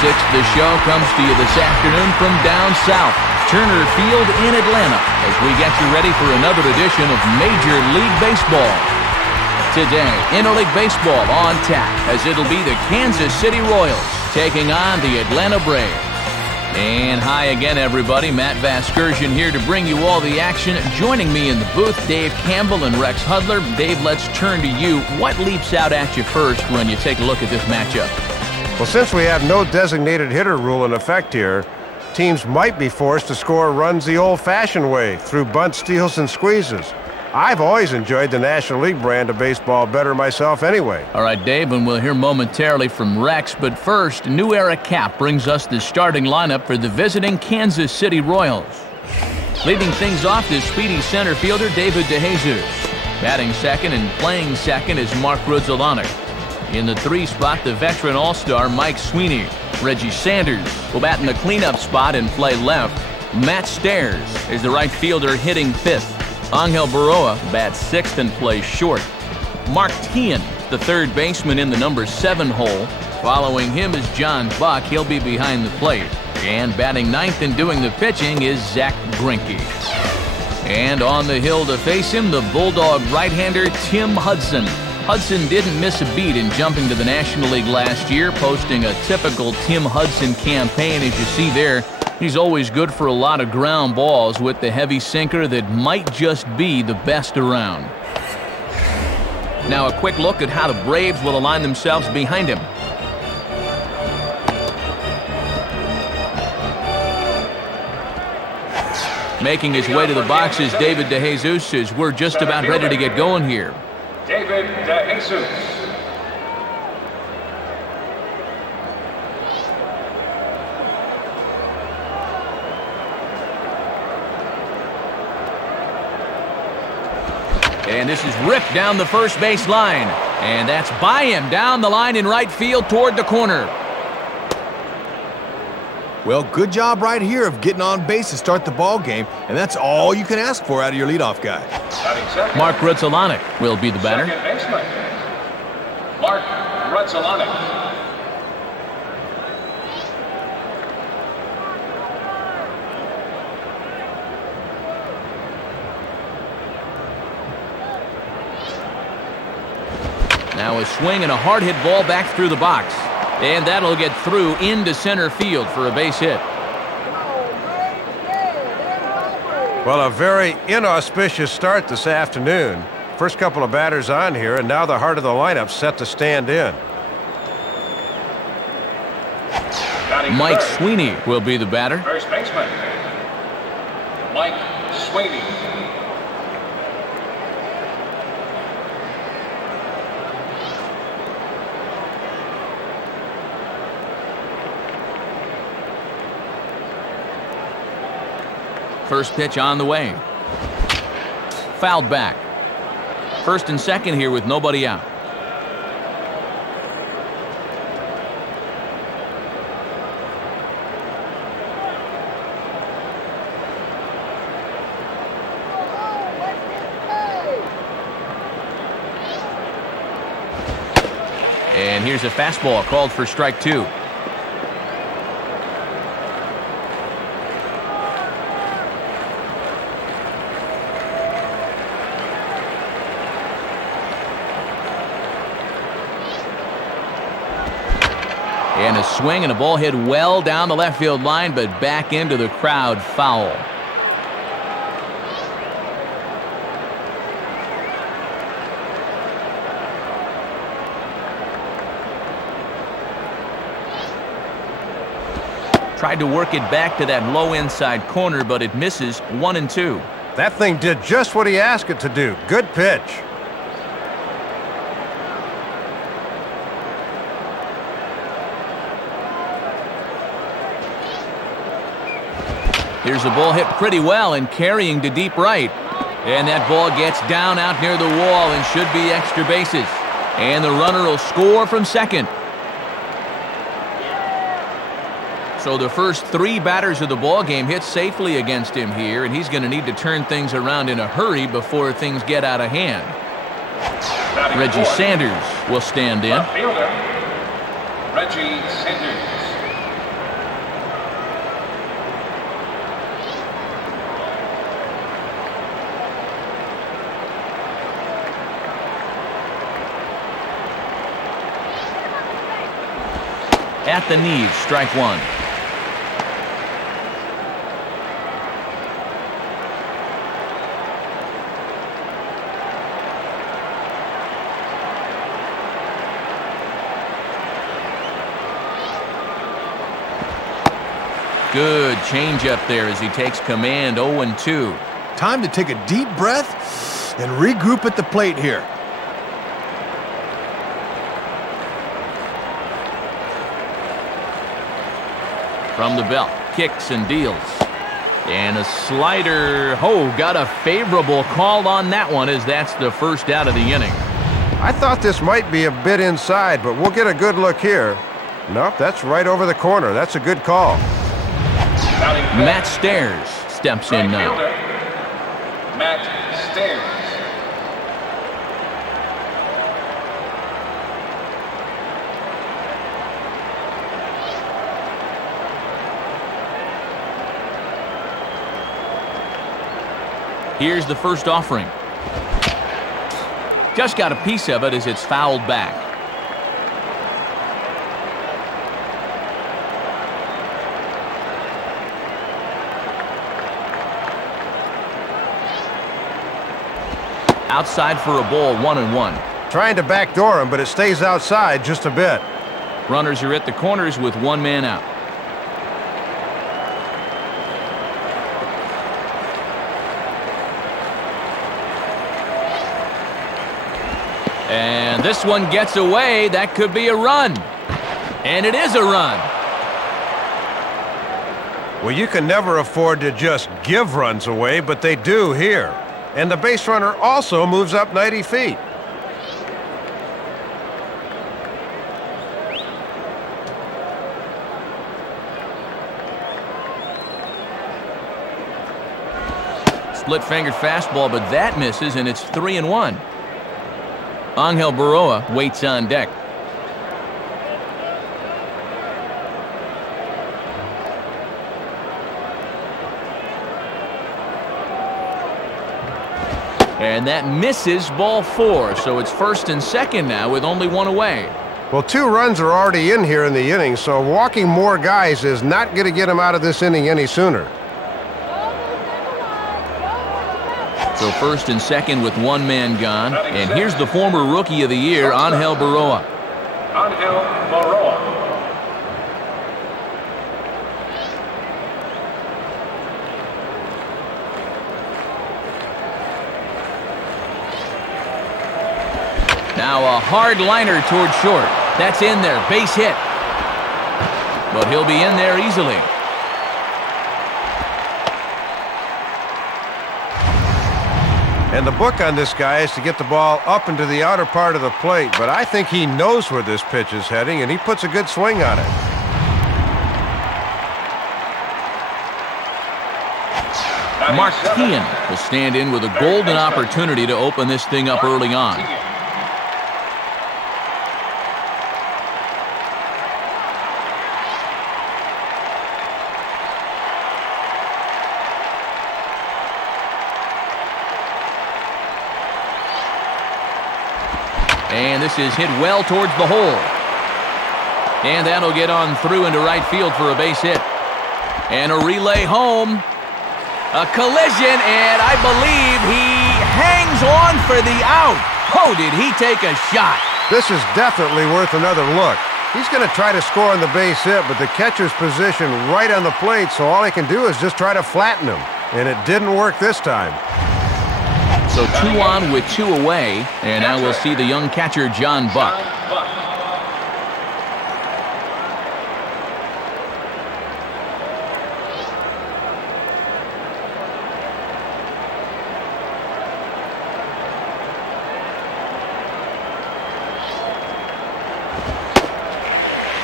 sixth, the show comes to you this afternoon from down south, Turner Field in Atlanta, as we get you ready for another edition of Major League Baseball. Today, Interleague Baseball on tap, as it'll be the Kansas City Royals taking on the Atlanta Braves. And hi again, everybody. Matt Vasgersian here to bring you all the action. Joining me in the booth, Dave Campbell and Rex Hudler. Dave, let's turn to you. What leaps out at you first when you take a look at this matchup? Well, since we have no designated hitter rule in effect here, teams might be forced to score runs the old-fashioned way, through bunt steals and squeezes. I've always enjoyed the National League brand of baseball better myself anyway. All right, Dave, and we'll hear momentarily from Rex. But first, New Era Cap brings us the starting lineup for the visiting Kansas City Royals. Leading things off is speedy center fielder David DeJesus. Batting second and playing second is Mark Rudzelanek. In the 3 spot, the veteran all-star Mike Sweeney. Reggie Sanders will bat in the cleanup spot and play left. Matt Stairs is the right fielder hitting 5th. Angel Baroa bats 6th and plays short. Mark Teahan, the 3rd baseman in the number 7 hole. Following him is John Buck. He'll be behind the plate. And batting 9th and doing the pitching is Zach Greinke. And on the hill to face him, the Bulldog right-hander Tim Hudson. Hudson didn't miss a beat in jumping to the National League last year, posting a typical Tim Hudson campaign, as you see there. He's always good for a lot of ground balls with the heavy sinker that might just be the best around. Now a quick look at how the Braves will align themselves behind him. Making his way to the box is David DeJesus, as we're just about ready to get going here. David DeJesus. And this is ripped down the first base line. And that's by him down the line in right field toward the corner. Well, good job right here of getting on base to start the ball game, and that's all you can ask for out of your leadoff guy. Mark Rudzelanek will be the batter. Second baseman, Mark Rudzelanek. Now a swing and a hard hit ball back through the box. And that'll get through into center field for a base hit. Well, a very inauspicious start this afternoon. First couple of batters on here, and now the heart of the lineup set to stand in. Mike Sweeney will be the batter. First baseman, Mike Sweeney. First pitch on the way. Fouled back. First and second here with nobody out. And here's a fastball called for strike 2. And a swing and a ball hit well down the left field line, but back into the crowd, foul. Tried to work it back to that low inside corner, but it misses. 1-2. That thing did just what he asked it to do. Good pitch. Here's a ball hit pretty well and carrying to deep right. And that ball gets down out near the wall and should be extra bases. And the runner will score from second. So the first 3 batters of the ball game hit safely against him here, and he's going to need to turn things around in a hurry before things get out of hand. Reggie Sanders will stand in. Fielder, Reggie Sanders. at the knees, strike one. Good changeup there as he takes command. 0-2. Time to take a deep breath and regroup at the plate here. From the belt, kicks and deals. And a slider. Oh, got a favorable call on that one as that's the first out of the inning. I thought this might be a bit inside, but we'll get a good look here. Nope, that's right over the corner. That's a good call. Matt Stairs steps in now. Matt Stairs. Here's the first offering. Just got a piece of it as it's fouled back. Outside for a ball, 1-1. Trying to backdoor him, but it stays outside just a bit. Runners are at the corners with one man out. And this one gets away. That could be a run. And it is a run. Well, you can never afford to just give runs away, but they do here. And the base runner also moves up 90 feet. Split-fingered fastball, but that misses, and it's 3-1. Angel Baroa waits on deck. And that misses, ball 4. So it's first and second now with only one away. Well, 2 runs are already in here in the inning, so walking more guys is not going to get him out of this inning any sooner. So first and second with one man gone. And here's the former Rookie of the Year, Angel Baroa. Angel Baroa. Now a hard liner toward short. That's in there, base hit. But he'll be in there easily. And the book on this guy is to get the ball up into the outer part of the plate, but I think he knows where this pitch is heading, and he puts a good swing on it. Mark Kean will stand in with a golden opportunity to open this thing up early on. And this is hit well towards the hole. And that'll get on through into right field for a base hit. And a relay home. A collision, and I believe he hangs on for the out. Oh, did he take a shot? This is definitely worth another look. He's going to try to score on the base hit, but the catcher's positioned right on the plate, so all he can do is just try to flatten him. And it didn't work this time. So 2 on with 2 away, and now we'll see the young catcher, John Buck.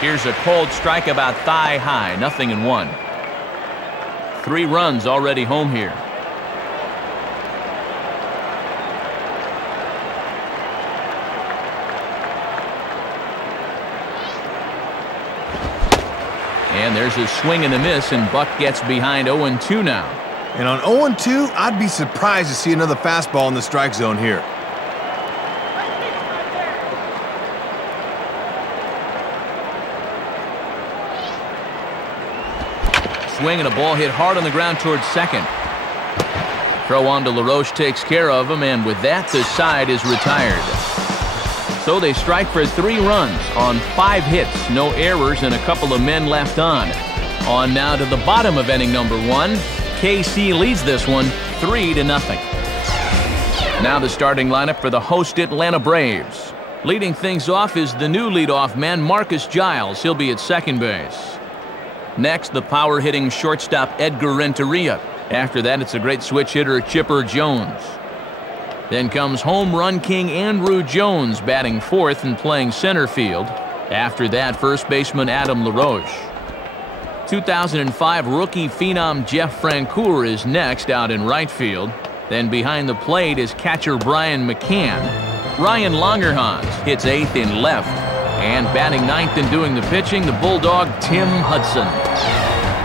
Here's a cold strike about thigh high, 0-1. 3 runs already home here. And there's a swing and a miss, and Buck gets behind 0-2 now. And on 0-2, I'd be surprised to see another fastball in the strike zone here. swing and a ball hit hard on the ground towards second. Throw on to LaRoche takes care of him, and with that, the side is retired. So they strike for 3 runs on 5 hits, no errors, and a couple of men left on. On now to the bottom of inning number 1. KC leads this one 3-0. Now the starting lineup for the host Atlanta Braves. Leading things off is the new leadoff man, Marcus Giles. He'll be at second base. Next, the power-hitting shortstop Edgar Renteria. After that, it's a great switch hitter, Chipper Jones. Then comes home run king Andrew Jones batting fourth and playing center field. After that, first baseman Adam LaRoche. 2005 rookie phenom Jeff Francoeur is next out in right field. Then behind the plate is catcher Brian McCann. Ryan Longerhans hits 8th in left. And batting 9th and doing the pitching, the Bulldog Tim Hudson.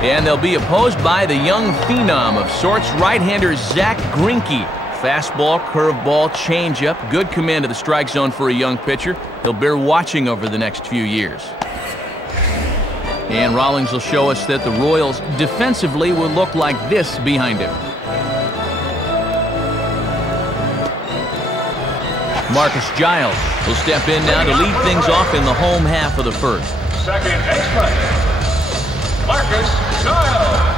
And they'll be opposed by the young phenom of sorts, right-hander Zach Greinke. Fastball, curveball, changeup, good command of the strike zone for a young pitcher. He'll bear watching over the next few years. And Rawlings will show us that the Royals defensively will look like this behind him. Marcus Giles will step in now to lead things off in the home half of the first. Second baseman, Marcus Giles.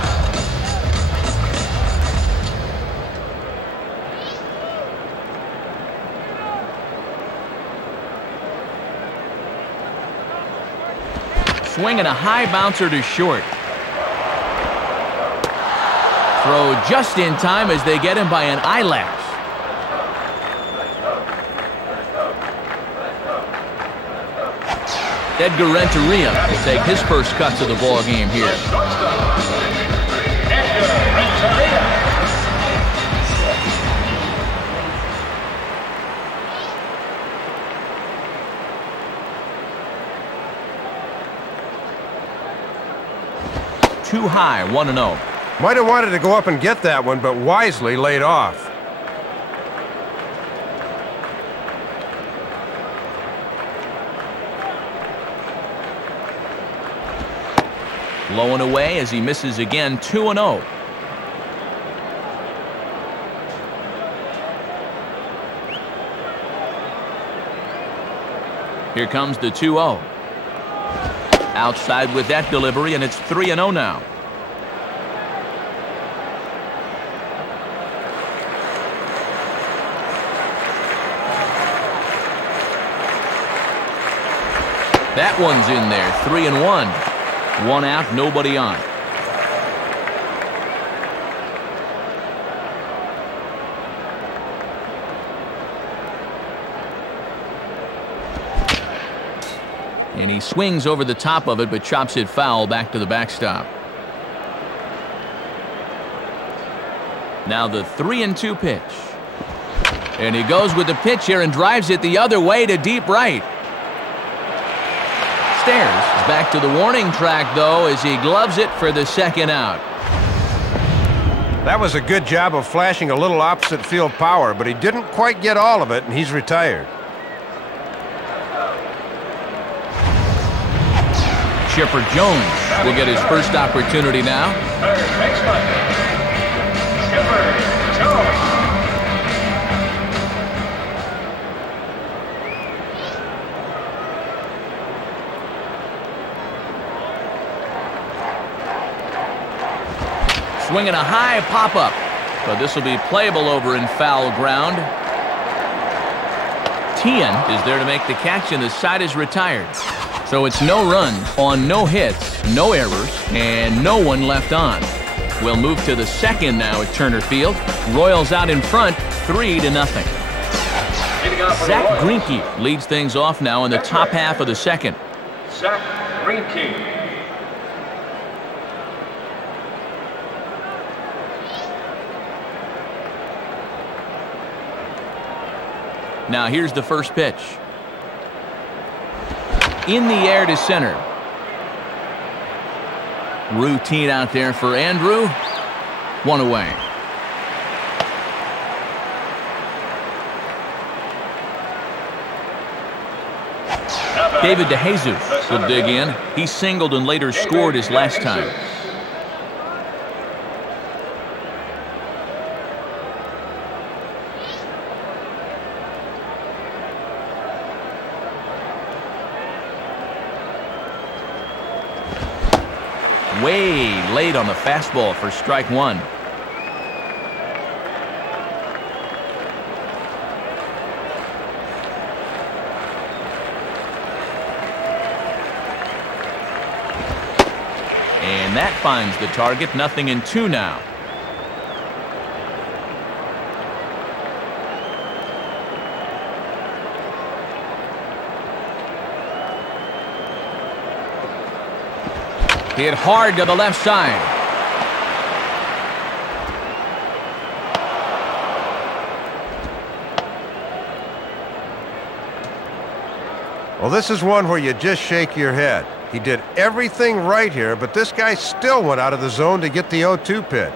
Swinging a high bouncer to short. Throw just in time as they get him by an eyelash. Edgar Renteria will take his first cut to the ball game here. Edgar Renteria. Too high, 1-0. Might have wanted to go up and get that one, but wisely laid off. Low and away as he misses again, 2-0. Here comes the 2-0. Outside with that delivery, and it's 3-0 now. That one's in there, 3-1. 1 out, nobody on. And he swings over the top of it, but chops it foul back to the backstop. Now the 3-2 pitch. And he goes with the pitch here and drives it the other way to deep right. Stairs is back to the warning track, though, as he gloves it for the second out. That was a good job of flashing a little opposite field power, but he didn't quite get all of it, and he's retired. Chipper Jones will get his first opportunity now. Third baseman, Chipper Jones. Swinging a high pop-up, but this will be playable over in foul ground. Tian is there to make the catch, and the side is retired. So it's no runs on no hits, no errors, and no one left on. We'll move to the second now at Turner Field. Royals out in front, 3-0. Zach Greinke leads things off now in the top half of the second. Zach Greinke. Now here's the first pitch. In the air to center. Routine out there for Andrew. 1 away. David DeJesus will dig in. He singled and later scored his last time. way late on the fastball for strike one. And that finds the target. 0-2 now. Hit hard to the left side. Well, this is one where you just shake your head. He did everything right here, but this guy still went out of the zone to get the 0-2 pitch.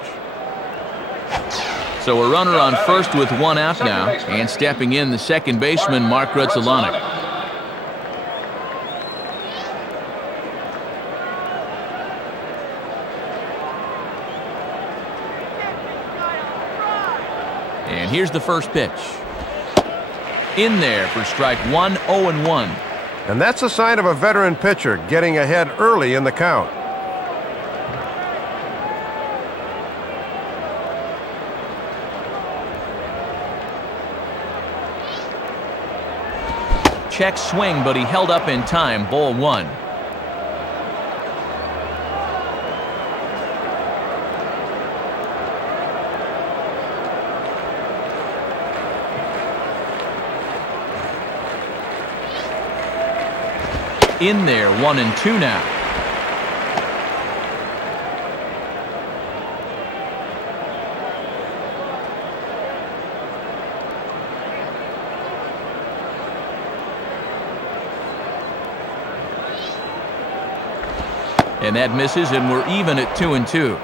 So a runner on first with one out now, and stepping in the second baseman, Mark Rutzelanek. And here's the first pitch. In there for strike one, 0-1. And that's a sign of a veteran pitcher getting ahead early in the count. Check swing, but he held up in time. Ball one. In there, 1-2 now. And that misses, and we're even at 2-2.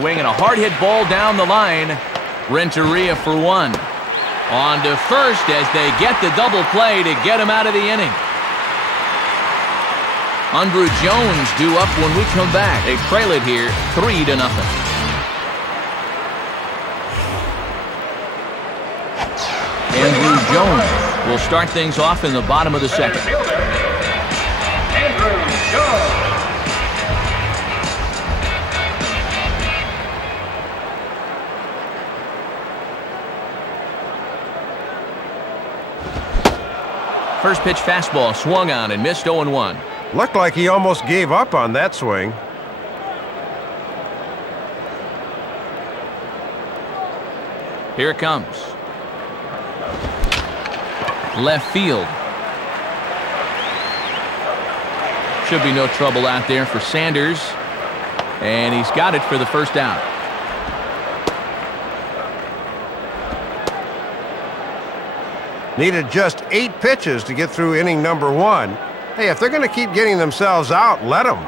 Swinging a hard-hit ball down the line. Renteria for one. On to first as they get the double play to get him out of the inning. Andrew Jones due up when we come back. They trail it here 3-0. Andrew Jones will start things off in the bottom of the second. Andrew Jones. First pitch fastball swung on and missed. 0-1. Looked like he almost gave up on that swing. Here it comes. Left field. Should be no trouble out there for Sanders. And he's got it for the first out. Needed just 8 pitches to get through inning number 1. Hey, if they're going to keep getting themselves out, let them.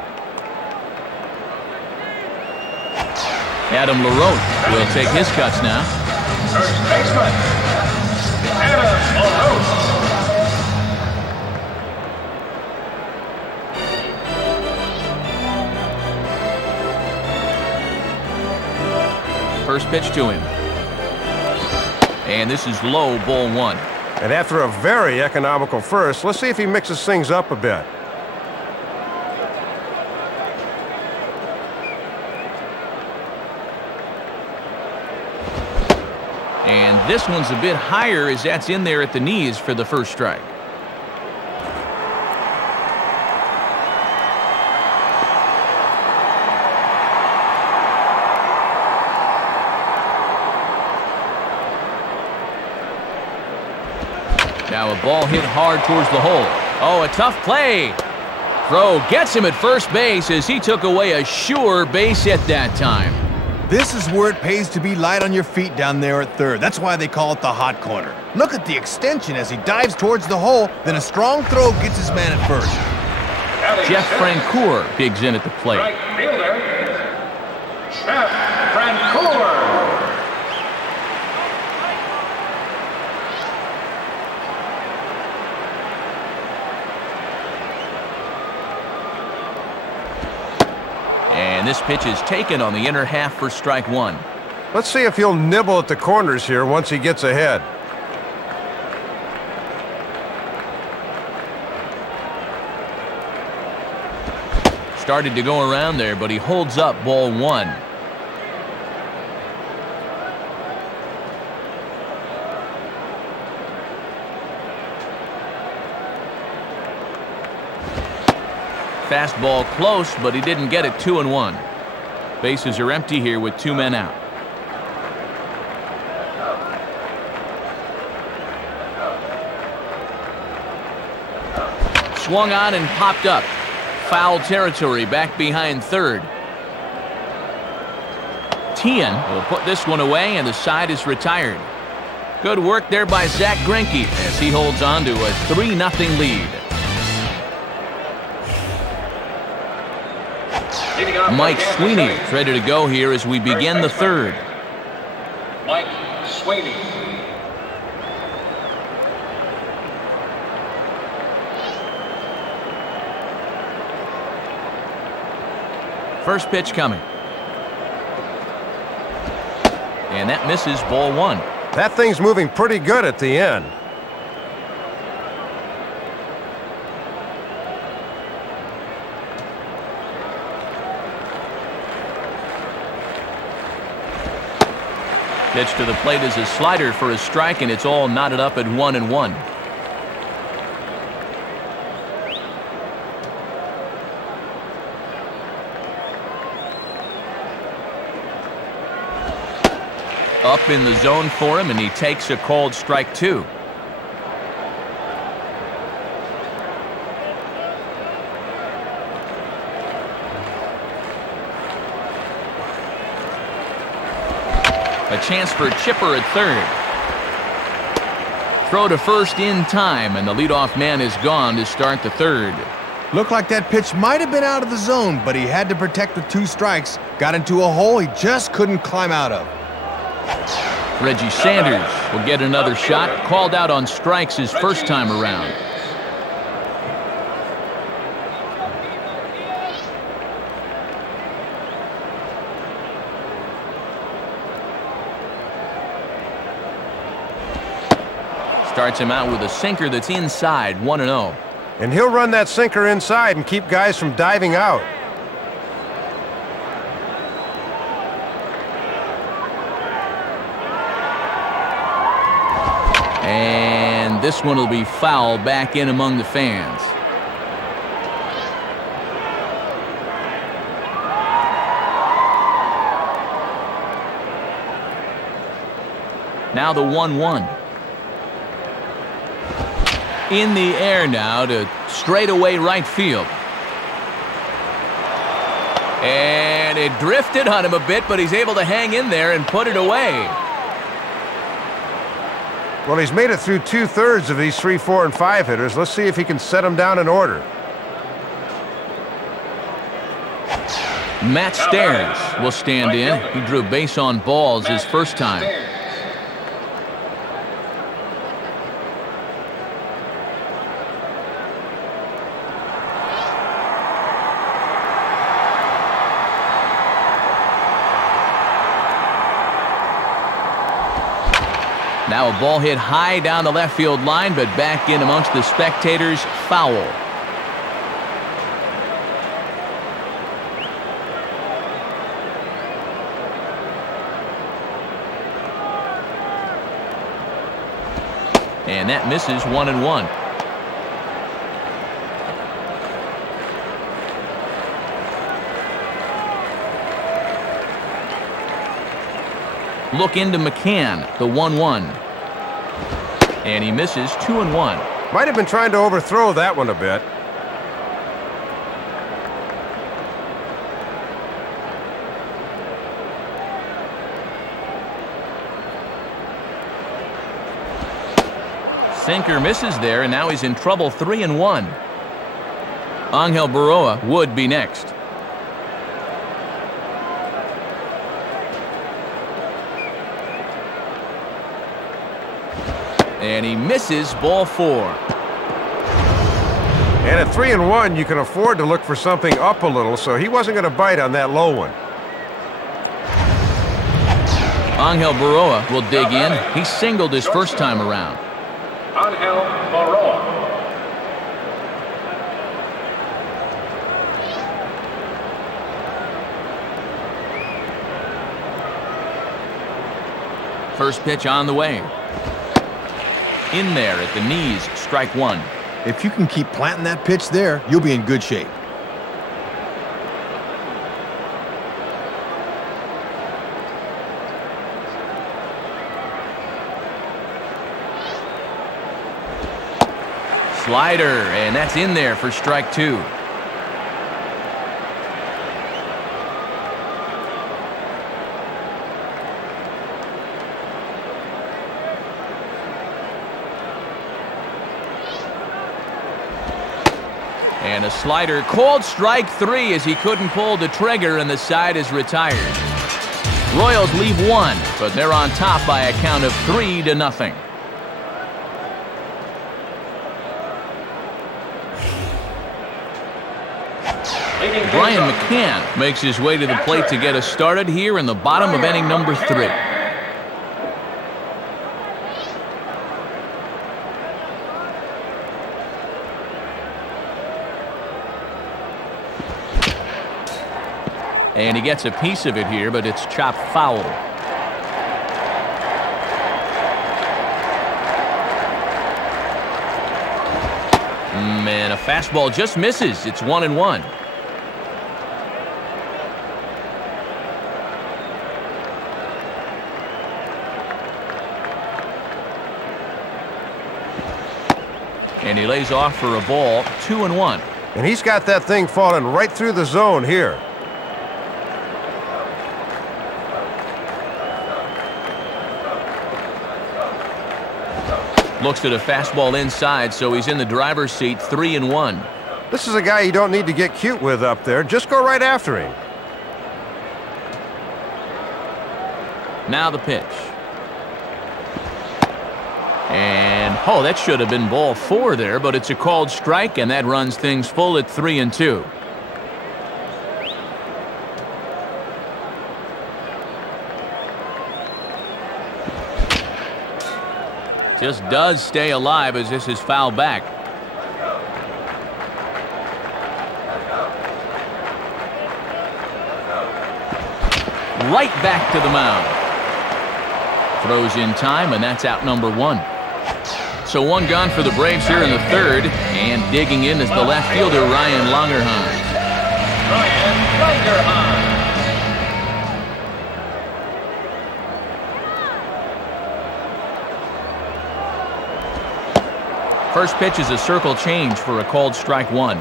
Adam LaRoche will take his cuts now. First baseman, Adam LaRoche. First pitch to him. And this is low, ball one. And after a very economical first, let's see if he mixes things up a bit. And this one's a bit higher as that's in there at the knees for the first strike. Now a ball hit hard towards the hole. Oh, a tough play. Throw gets him at first base as he took away a sure base hit that time. This is where it pays to be light on your feet down there at third. That's why they call it the hot corner. Look at the extension as he dives towards the hole, then a strong throw gets his man at first. Jeff Francoeur digs in at the plate. Right fielder, Jeff Francoeur. And And this pitch is taken on the inner half for strike one. Let's see if he'll nibble at the corners here once he gets ahead. Started to go around there, but he holds up ball one. Fastball close, but he didn't get it. 2-1. Bases are empty here with 2 men out. Swung on and popped up. Foul territory back behind third. Tian will put this one away, and the side is retired. Good work there by Zach Greinke as he holds on to a 3-0 lead. Mike Sweeney is ready to go here as we begin the third. Mike Sweeney. First pitch coming. And that misses, ball one. That thing's moving pretty good at the end. Pitch to the plate is a slider for a strike, and it's all knotted up at 1-1. Up in the zone for him, and he takes a called strike two. A chance for a chipper at third. Throw to first in time, and the leadoff man is gone to start the third. Looked like that pitch might have been out of the zone, but he had to protect with 2 strikes. Got into a hole he just couldn't climb out of. Reggie Sanders will get another shot. Called out on strikes his first time around. Starts him out with a sinker that's inside, 1-0. And he'll run that sinker inside and keep guys from diving out. And this one will be foul back in among the fans. Now the 1-1. In the air now to straightaway right field. And it drifted on him a bit, but he's able to hang in there and put it away. Well, he's made it through 2/3 of these 3, 4, and 5 hitters. Let's see if he can set them down in order. Matt Stairs will stand in. He drew base on balls his first time. Now a ball hit high down the left field line, but back in amongst the spectators. Foul. And that misses, 1-1. Look into McCann, the 1-1. And he misses, 2-1. Might have been trying to overthrow that one a bit. Sinker misses there, and now he's in trouble, 3-1. Angel Baroa would be next. And he misses, ball 4. And at 3-1, you can afford to look for something up a little, so he wasn't going to bite on that low one. Angel Baroa will dig in. He singled his first time around. Angel Baroa. First pitch on the way. In there at the knees, strike one. If you can keep planting that pitch there, you'll be in good shape. Slider, and that's in there for strike two. And a slider, called strike three as he couldn't pull the trigger and the side is retired. Royals leave one, but they're on top by a count of 3-0. Brian McCann makes his way to the plate to get us started here in the bottom of inning number 3. And he gets a piece of it here, but it's chopped foul. Man, a fastball just misses. It's 1-1. And he lays off for a ball, 2-1. And he's got that thing falling right through the zone here. Looks at a fastball inside, so he's in the driver's seat, 3-1. This is a guy you don't need to get cute with up there. Just go right after him. Now the pitch. And, oh, that should have been ball 4 there, but it's a called strike, and that runs things full at 3-2. Just does stay alive as this is fouled back. Right back to the mound. Throws in time, and that's out number 1. So one gone for the Braves here in the 3rd, and digging in is the left fielder, Ryan Langerhans. Ryan Langerhans. First pitch is a circle change for a called strike 1.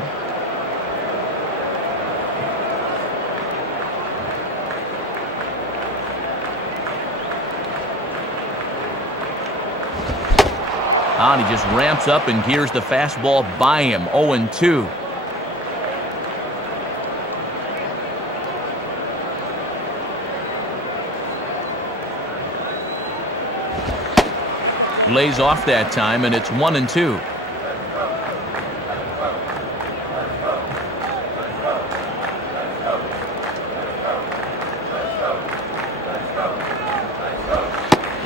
He just ramps up and gears the fastball by him, 0-2. Lays off that time, and it's 1-2.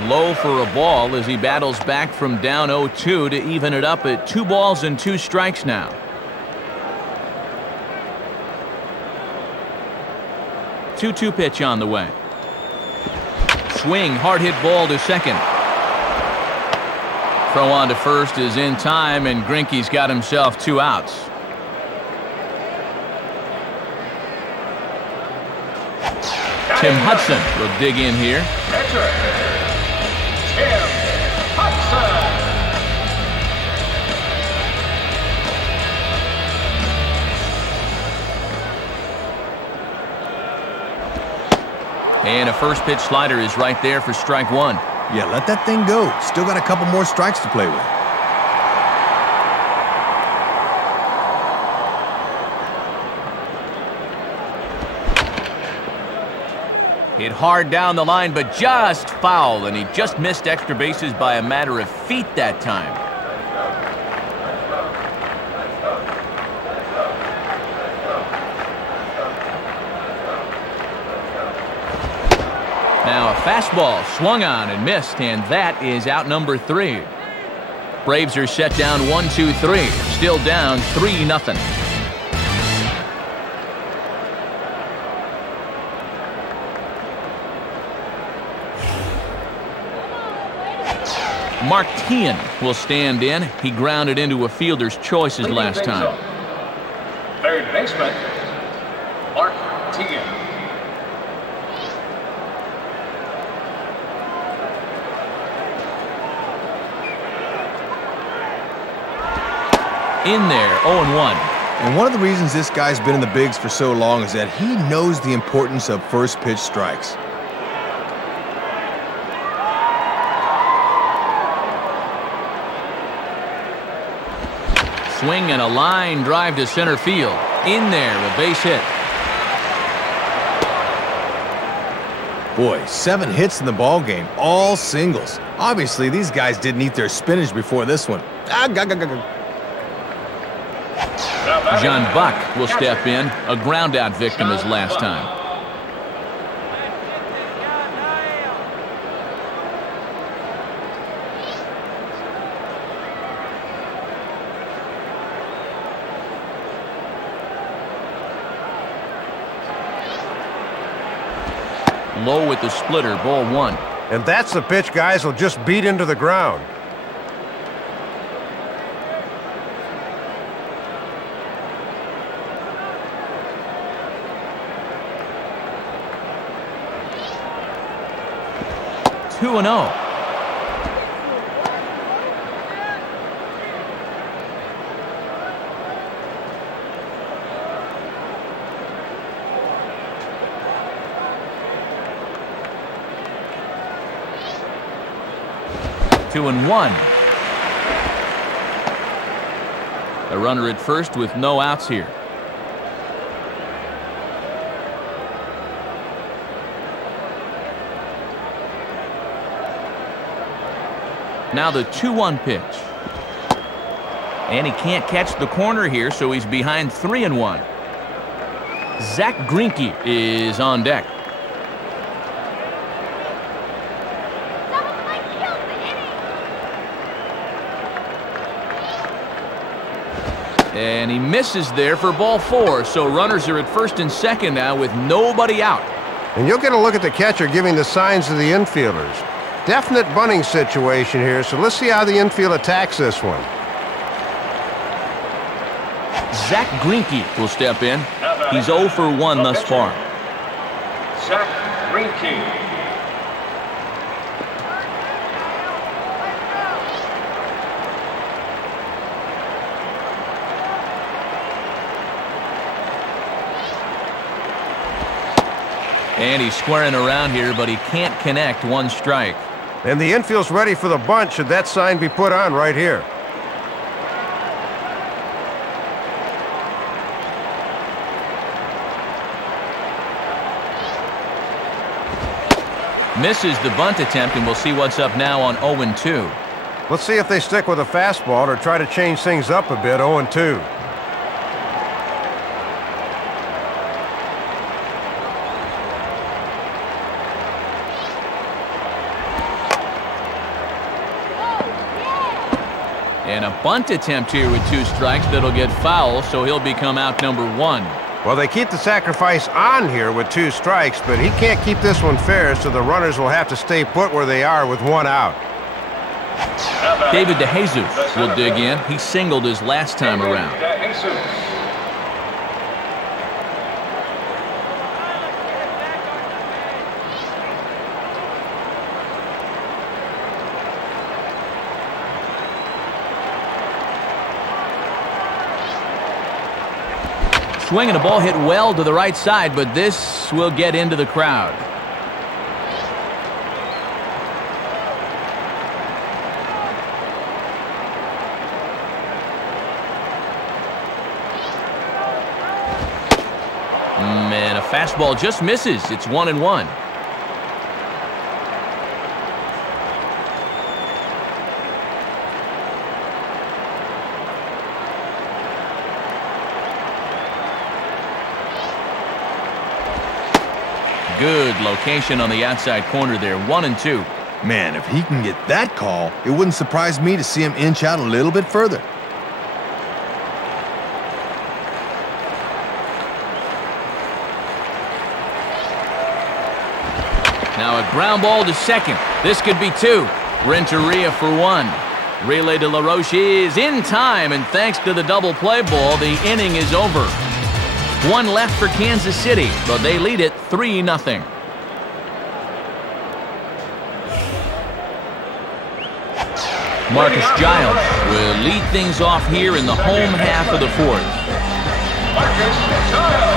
Low for a ball as he battles back from down 0-2 to even it up at 2 balls and 2 strikes now. Two pitch on the way. Swing, hard hit ball to second. Throw on to first is in time, and Greinke's got himself 2 outs. Tim Hudson will dig in here. Tim Hudson. And a first pitch slider is right there for strike 1. Yeah, let that thing go. Still got a couple more strikes to play with. Hit hard down the line, but just foul, and he just missed extra bases by a matter of feet that time. Now a fastball swung on and missed, and that is out number 3. Braves are set down 1-2-3, still down 3-0. Martian will stand in. He grounded into a fielder's choice his last time. Third baseman, Martian. In there, 0-1. And one of the reasons this guy's been in the bigs for so long is that he knows the importance of first pitch strikes. Swing and a line drive to center field. In there, a base hit. Boy, 7 hits in the ball game, all singles. Obviously, these guys didn't eat their spinach before this one. John Buck will step in, a ground-out victim his last time. Low with the splitter, ball 1. And that's the pitch guys will just beat into the ground. Two and 0. Two and 1. A runner at first with no outs here. Now the 2-1 pitch. And he can't catch the corner here, so he's behind 3-1. Zach Greinke is on deck. And he misses there for ball 4, so runners are at first and second now with nobody out. And you'll get a look at the catcher giving the signs to the infielders. Definite bunting situation here, so let's see how the infield attacks this one. Zach Greinke will step in. He's 0 for 1 thus far. Zach Greinke. And he's squaring around here, but he can't connect. 1 strike. And the infield's ready for the bunt should that sign be put on right here. Misses the bunt attempt, and we'll see what's up now on 0-2. Let's see if they stick with a fastball or try to change things up a bit. 0-2. And a bunt attempt here with 2 strikes that'll get foul, so he'll become out number 1. Well, they keep the sacrifice on here with 2 strikes, but he can't keep this one fair, so the runners will have to stay put where they are with 1 out. David DeJesus will dig in. He singled his last time around. Swinging a ball hit well to the right side, but this will get into the crowd. And a fastball just misses. It's 1-1. Good location on the outside corner there, 1-2. Man, if he can get that call, it wouldn't surprise me to see him inch out a little bit further. Now a ground ball to second. This could be 2. Renteria for 1. Relay to LaRoche is in time, and thanks to the double play ball, the inning is over. 1 left for Kansas City, but they lead it 3-0. Marcus Giles will lead things off here in the home half of the 4th. Marcus Giles.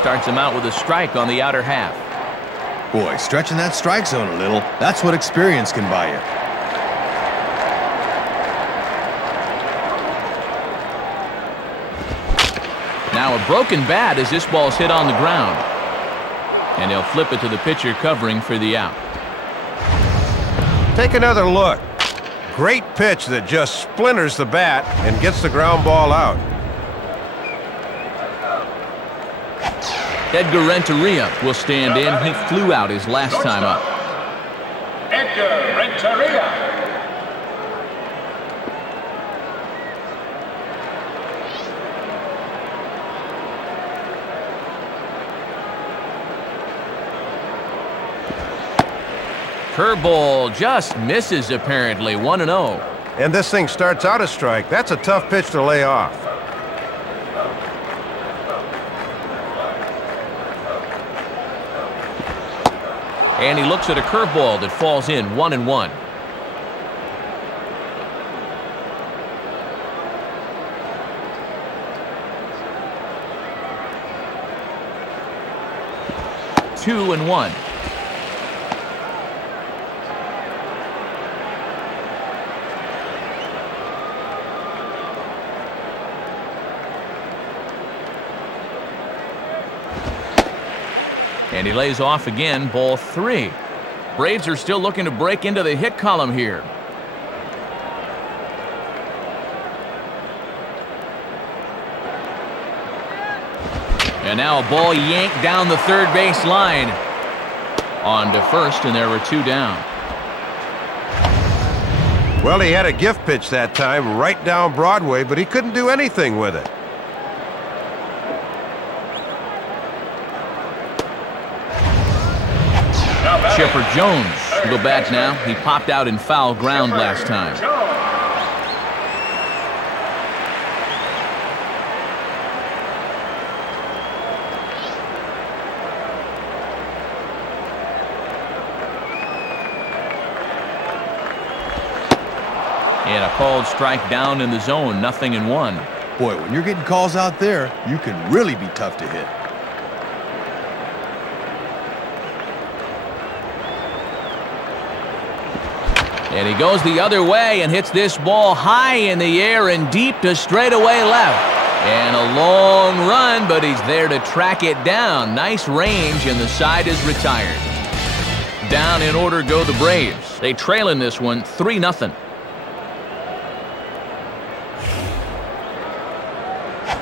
Starts him out with a strike on the outer half. Boy, stretching that strike zone a little, that's what experience can buy you. Now a broken bat as this ball's hit on the ground. And he'll flip it to the pitcher covering for the out. Take another look. Great pitch that just splinters the bat and gets the ground ball out. Edgar Renteria will stand in. He flew out his last time up. Edgar Renteria. Curveball just misses apparently, 1-0. And this thing starts out a strike. That's a tough pitch to lay off. And he looks at a curveball that falls in, 1-1. Two and 1. And he lays off again, ball 3. Braves are still looking to break into the hit column here. And now a ball yanked down the third base line. On to first, and there were 2 down. Well, he had a gift pitch that time right down Broadway, but he couldn't do anything with it. Chipper Jones will go back now. He popped out in foul ground last time. And a called strike down in the zone, 0-1. Boy, when you're getting calls out there, you can really be tough to hit. And he goes the other way and hits this ball high in the air and deep to straightaway left. And a long run, but he's there to track it down. Nice range, and the side is retired. Down in order go the Braves. They trail in this one, 3-0.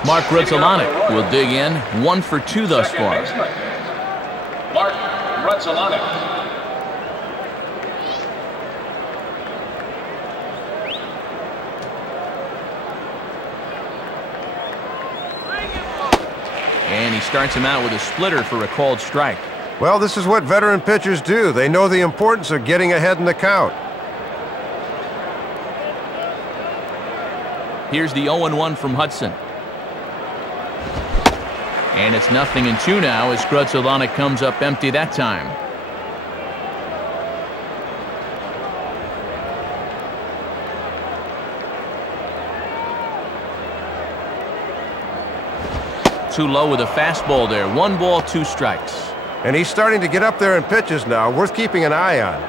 Mark Rutzelanek will dig in, 1 for 2 thus far. Mark Rutzelanek. And he starts him out with a splitter for a called strike. Well, this is what veteran pitchers do. They know the importance of getting ahead in the count. Here's the 0-1 from Hudson. And it's 0-2 now as Rutzelanek comes up empty that time. Too low with a fastball there. 1 ball, 2 strikes. And he's starting to get up there in pitches now. Worth keeping an eye on.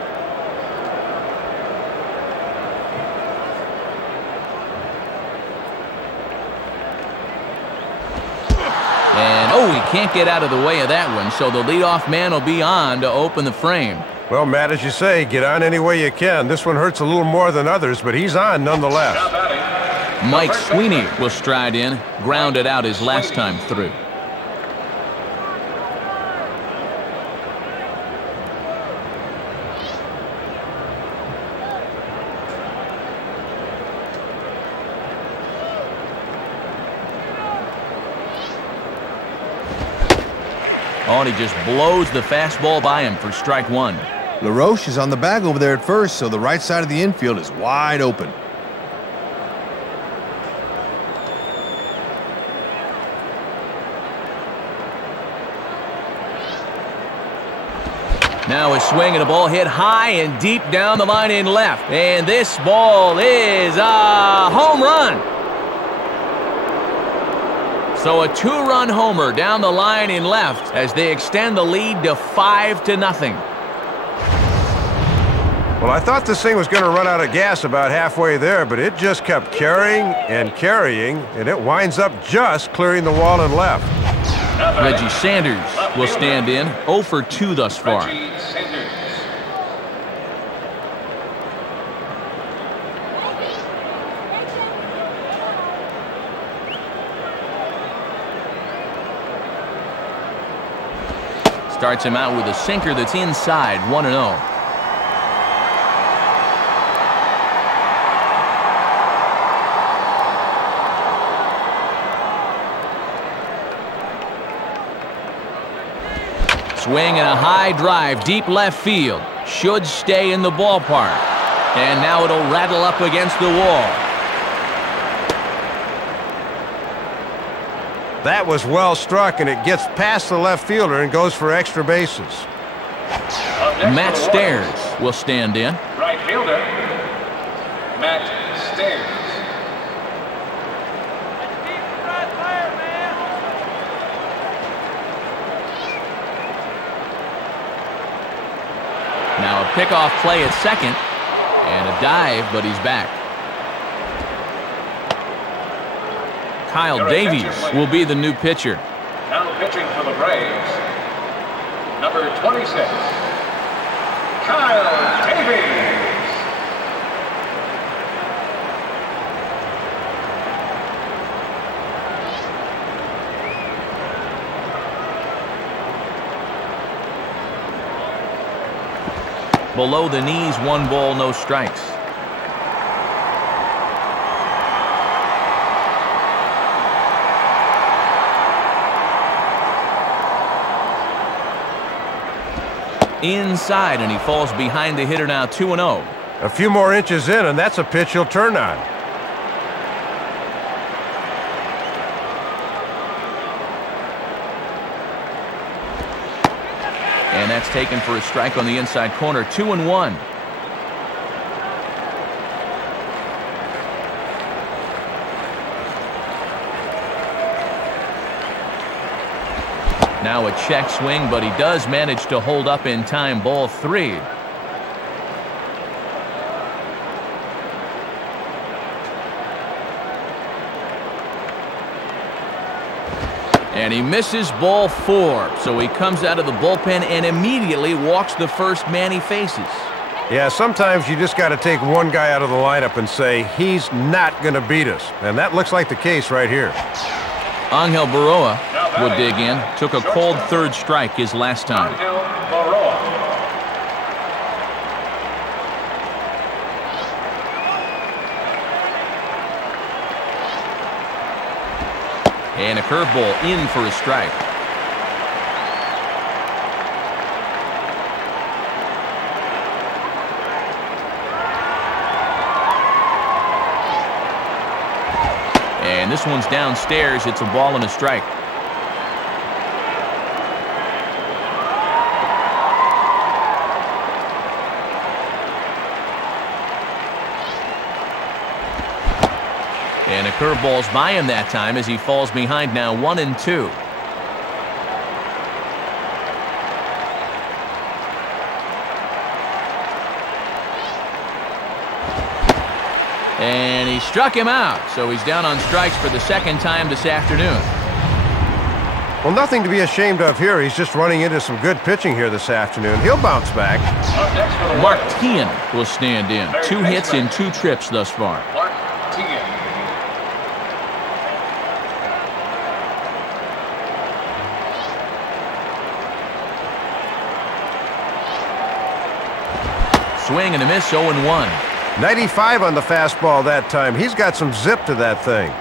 And, oh, he can't get out of the way of that one, so the leadoff man will be on to open the frame. Well, Matt, as you say, get on any way you can. This one hurts a little more than others, but he's on nonetheless. Mike Sweeney will stride in, grounded out his last time through. Oh, and he just blows the fastball by him for strike one. LaRoche is on the bag over there at first, so the right side of the infield is wide open. Now a swing and a ball hit high and deep down the line in left. And this ball is a home run. So a two-run homer down the line in left as they extend the lead to 5-0. Well, I thought this thing was going to run out of gas about halfway there, but it just kept carrying, and it winds up just clearing the wall and left. Reggie Sanders will stand in, 0 for 2 thus far. Reggie Sanders. Starts him out with a sinker that's inside, 1-0. Swing and a high drive, deep left field. Should stay in the ballpark. And now it'll rattle up against the wall. That was well struck, and it gets past the left fielder and goes for extra bases. Matt Stairs will stand in. Right fielder, Matt Stairs. Now a pickoff play at second, and a dive, but he's back. Kyle Davies will be the new pitcher. Now pitching for the Braves, number 26, Kyle Davies. Below the knees, 1 ball, no strikes. Inside, and he falls behind the hitter now, 2-0. A few more inches in, and that's a pitch he'll turn on. And that's taken for a strike on the inside corner, 2-1. Now a check swing, but he does manage to hold up in time, ball 3. And he misses ball 4, so he comes out of the bullpen and immediately walks the first man he faces. Yeah, sometimes you just got to take one guy out of the lineup and say, he's not going to beat us. And that looks like the case right here. Angel Baroa will dig in. Took a cold third strike his last time. Angel Baroa. And a curveball in for a strike. And this one's downstairs. It's a ball and a strike. And a curveball's by him that time as he falls behind now, 1-2. And he struck him out, so he's down on strikes for the second time this afternoon. Well, nothing to be ashamed of here. He's just running into some good pitching here this afternoon. He'll bounce back. Mark Teahan will stand in. 2 hits in 2 trips thus far. Mark Teahan. Swing and a miss, 0-1. 95 on the fastball that time. He's got some zip to that thing.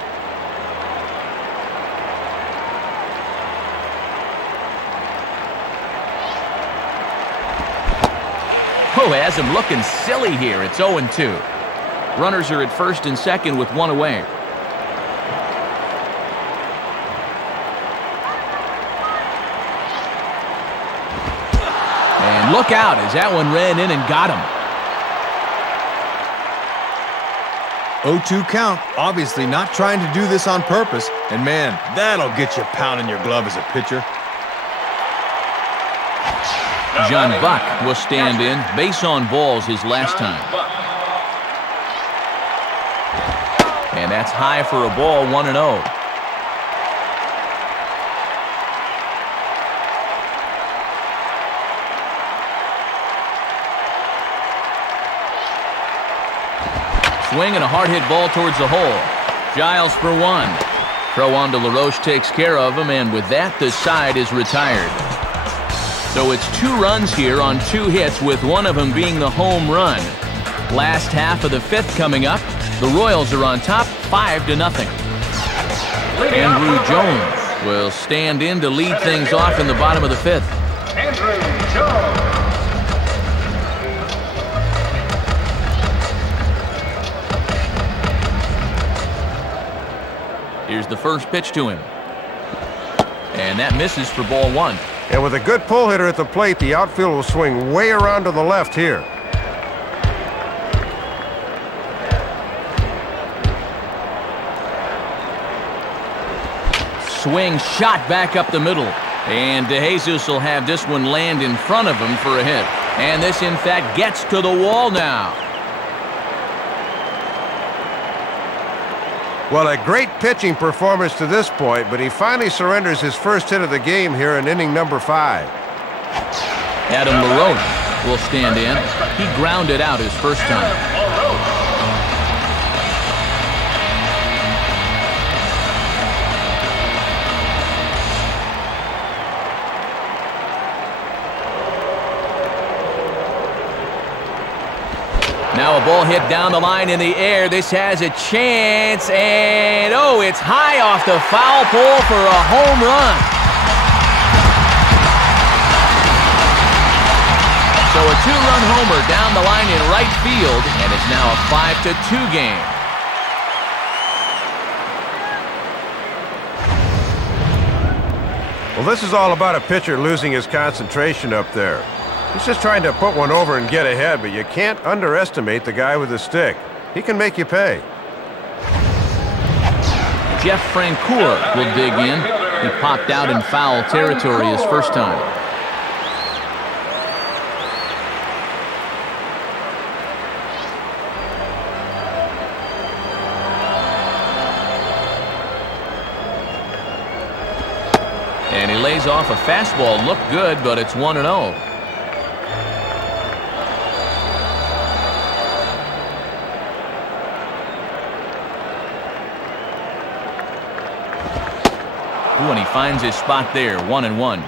Oh, has him looking silly here. It's 0-2. Runners are at first and second with 1 away. And look out as that one ran in and got him. 0-2 count. Obviously not trying to do this on purpose. And man, that'll get you pounding your glove as a pitcher. John Buck will stand in. Base on balls his last time. And that's high for a ball, 1-0. Swing and a hard hit ball towards the hole. Giles for 1. Throw on to LaRoche takes care of him, and with that, the side is retired. So it's 2 runs here on 2 hits, with one of them being the home run. Last half of the 5th coming up. The Royals are on top, 5-0. Andrew Jones will stand in to lead things off in the bottom of the 5th. Andrew Jones. Here's the first pitch to him. And that misses for ball 1. And with a good pull hitter at the plate, the outfield will swing way around to the left here. Swing shot back up the middle. And DeJesus will have this one land in front of him for a hit. And this, in fact, gets to the wall now. Well, a great pitching performance to this point, but he finally surrenders his first hit of the game here in inning number 5. Adam LaRoche will stand in. He grounded out his first time. Now a ball hit down the line in the air. This has a chance, and oh, it's high off the foul pole for a home run. So a 2-run homer down the line in right field, and it's now a 5-2 game. Well, this is all about a pitcher losing his concentration up there. He's just trying to put one over and get ahead, but you can't underestimate the guy with the stick. He can make you pay. Jeff Francoeur will dig in. He popped out in foul territory his first time. And he lays off a fastball. Looked good, but it's 1-0. And he finds his spot there, 1-1.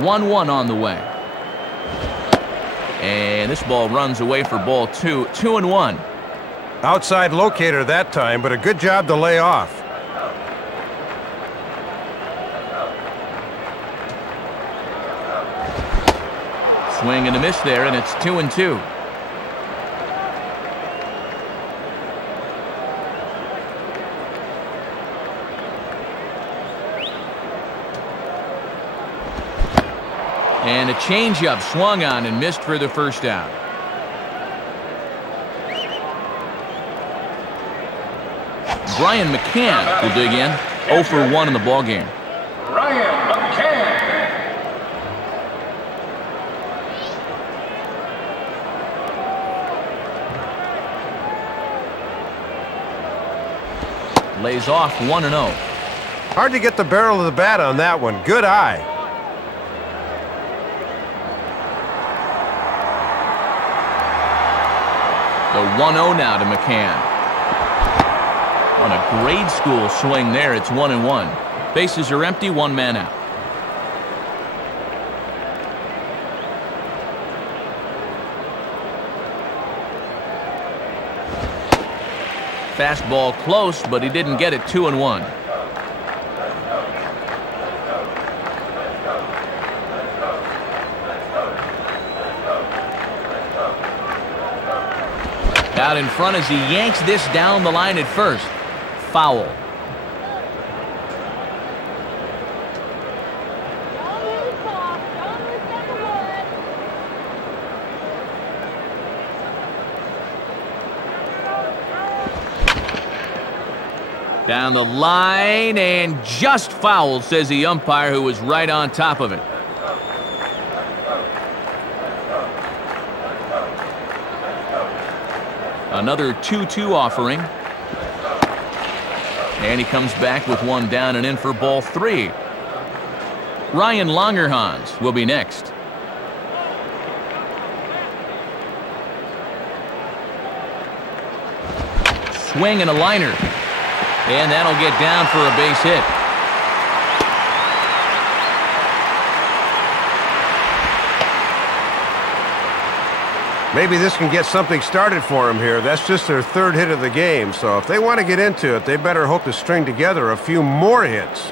One on the way. And this ball runs away for ball 2, 2-1. Outside locator that time, but a good job to lay off. Swing and a miss there, and it's 2-2. And a changeup swung on and missed for the first out. Brian McCann will dig in. 0 for 1 in the ballgame. Brian McCann. pays off 1-0. Hard to get the barrel of the bat on that one. Good eye. The 1-0 now to McCann. On a grade school swing there, it's 1-1. Bases are empty, one man out. Fastball close, but he didn't get it. 2-1. Out in front as he yanks this down the line at first. Foul. Down the line and just foul, says the umpire, who was right on top of it. Another 2-2 offering. And he comes back with one down and in for ball 3. Ryan Longerhans will be next. Swing and a liner. And that'll get down for a base hit. Maybe this can get something started for them here. That's just their 3rd hit of the game, so if they want to get into it, they better hope to string together a few more hits.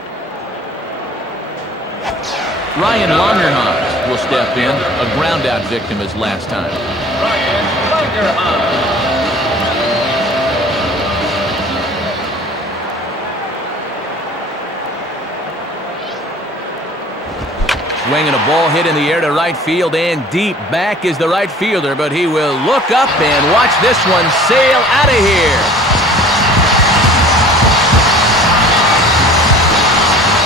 Ryan Longerhans will step in, a ground-out victim as last time. Ryan Longerhans. Swinging a ball hit in the air to right field and deep. Back is the right fielder, but he will look up and watch this one sail out of here.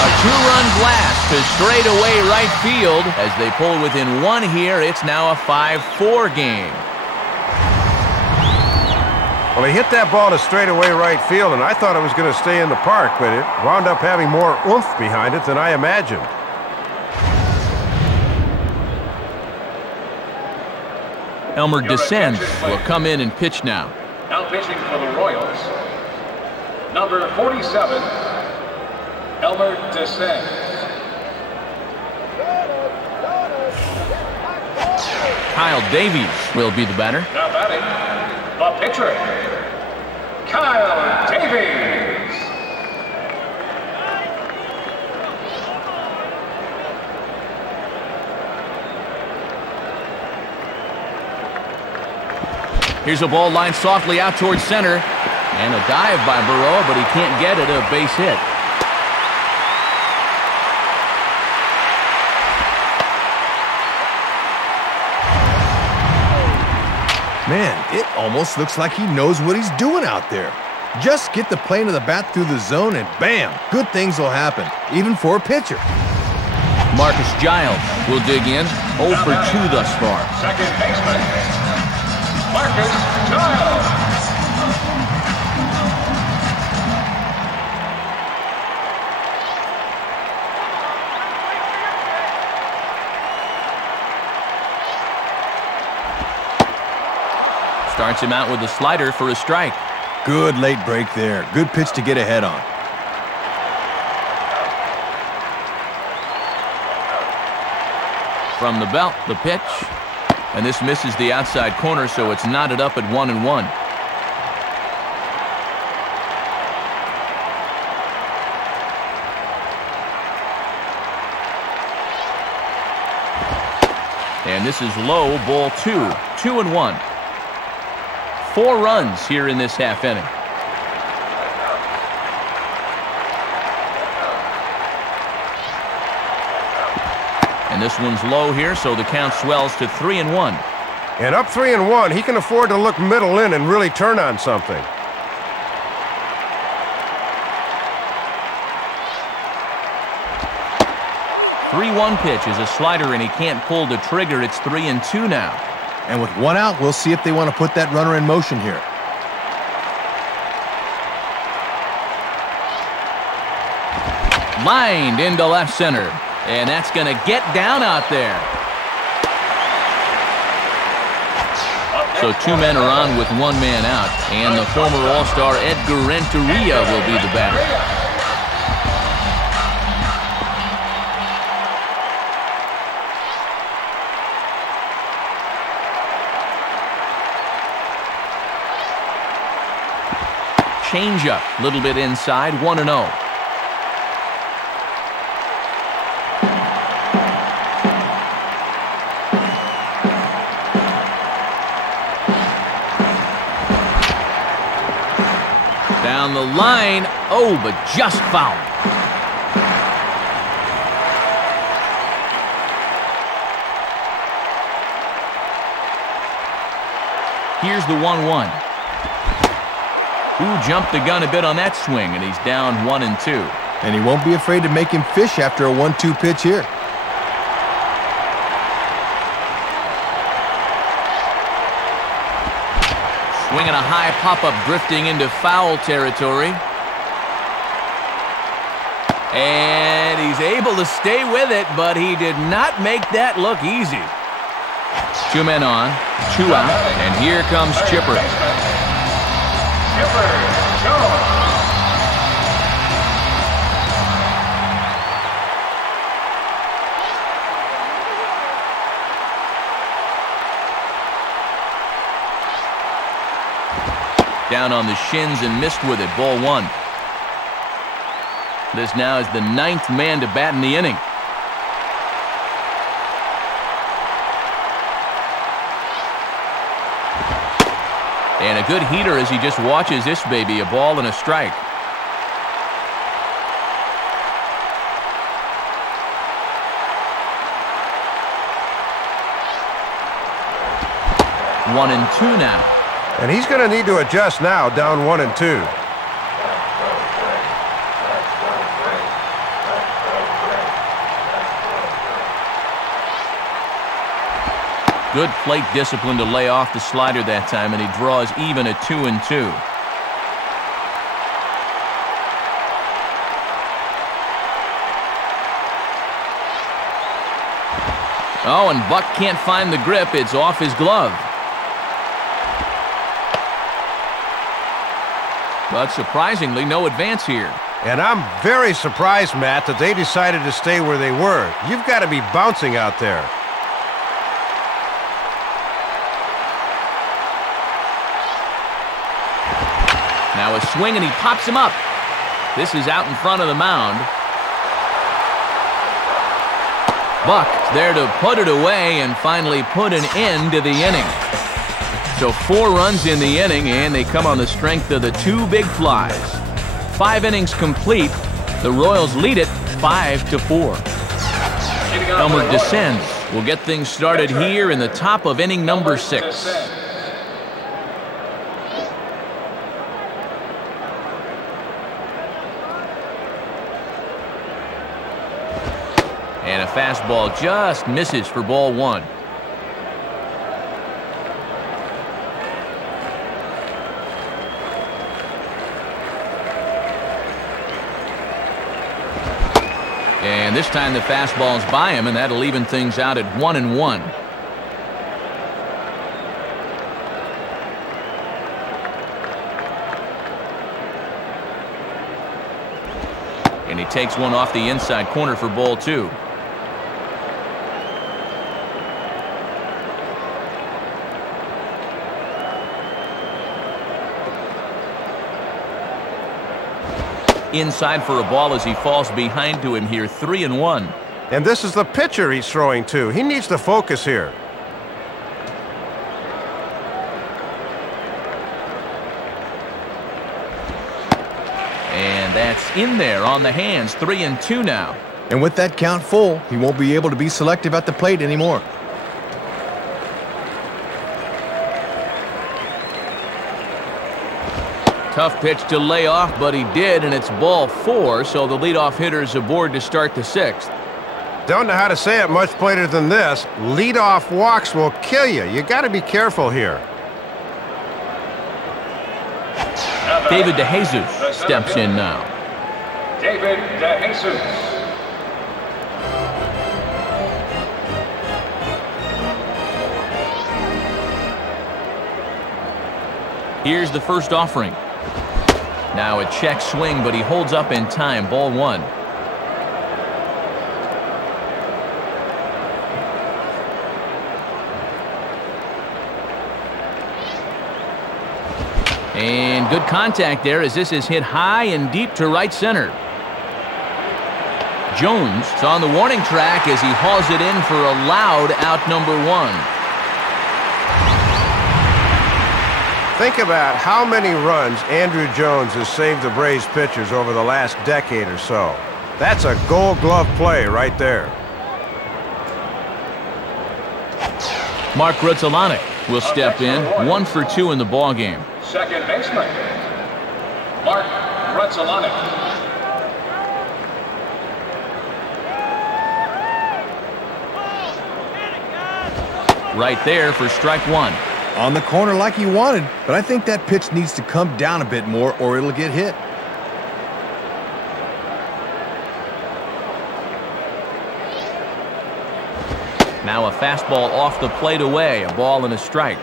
A 2-run blast to straightaway right field. As they pull within 1 here, it's now a 5-4 game. Well, he hit that ball to straightaway right field, and I thought it was going to stay in the park, but it wound up having more oomph behind it than I imagined. Elmer Descends will come in and pitch now. Now pitching for the Royals, number 47, Elmer Descends. Kyle Davies will be the batter. Now batting, the pitcher, Kyle Davies. Here's a ball lined softly out towards center. And a dive by Burrow, but he can't get it. A base hit. Man, it almost looks like he knows what he's doing out there. Just get the plane of the bat through the zone and bam, good things will happen, even for a pitcher. Marcus Giles will dig in. 0 for 2 thus far. Second baseman, Marcus Giles. Starts him out with a slider for a strike. Good late break there. Good pitch to get ahead on. From the belt, the pitch. And this misses the outside corner, so it's knotted up at 1-1. And this is low, ball 2. 2-1. 4 runs here in this half inning. And this one's low here, so the count swells to 3-1. And up 3-1, he can afford to look middle in and really turn on something. "3-1 pitch is a slider, and he can't pull the trigger. It's 3-2 now. And with 1 out, we'll see if they want to put that runner in motion here. Lined into left center. And that's going to get down out there. So 2 men are on with 1 man out. And the former All-Star Edgar Renteria will be the batter. Changeup, a little bit inside, 1-0. Down the line, oh, but just fouled. Here's the 1-1. Ooh, jumped the gun a bit on that swing, and he's down 1-2. And he won't be afraid to make him fish after a 1-2 pitch here. Swinging a high pop-up, drifting into foul territory. And he's able to stay with it, but he did not make that look easy. 2 men on, 2 out, and here comes Chipper. Chipper, go! Down on the shins and missed with it, ball 1. This now is the 9th man to bat in the inning. And a good heater as he just watches this baby, a ball and a strike. One and 2 now. And he's going to need to adjust now, down 1-2. Good plate discipline to lay off the slider that time, and he draws even at 2-2. Oh, and Buck can't find the grip. It's off his glove. But surprisingly, no advance here. And I'm very surprised, Matt, that they decided to stay where they were. You've got to be bouncing out there. Now a swing, and he pops him up. This is out in front of the mound. Buck there to put it away and finally put an end to the inning. So 4 runs in the inning, and they come on the strength of the 2 big flies. 5 innings complete. The Royals lead it 5-4. Elmer descends. We'll get things started here in the top of inning number 6. And a fastball just misses for ball 1. And this time the fastball's by him, and that'll even things out at 1-1. And he takes one off the inside corner for ball 2. Inside for a ball as he falls behind to him here, 3-1. And this is the pitcher he's throwing to. He needs to focus here. And that's in there on the hands, 3-2 now. And with that count full, he won't be able to be selective at the plate anymore. Tough pitch to lay off, but he did, and it's ball 4, so the leadoff hitter's aboard to start the 6th. Don't know how to say it much plainer than this. Leadoff walks will kill you. You got to be careful here. David DeJesus steps in now. Davies. Here's the first offering. Now a check swing, but he holds up in time. Ball one. And good contact there as this is hit high and deep to right center. Jones is on the warning track as he hauls it in for a loud out number one. Think about how many runs Andrew Jones has saved the Braves pitchers over the last decade or so. That's a Gold Glove play right there. Mark Grutzelanek will step in, 1 for 2 in the ballgame. Second baseman, Mark Grutzelanek. Right there for strike one. On the corner like he wanted, but I think that pitch needs to come down a bit more or it'll get hit. Now a fastball off the plate away, a ball and a strike.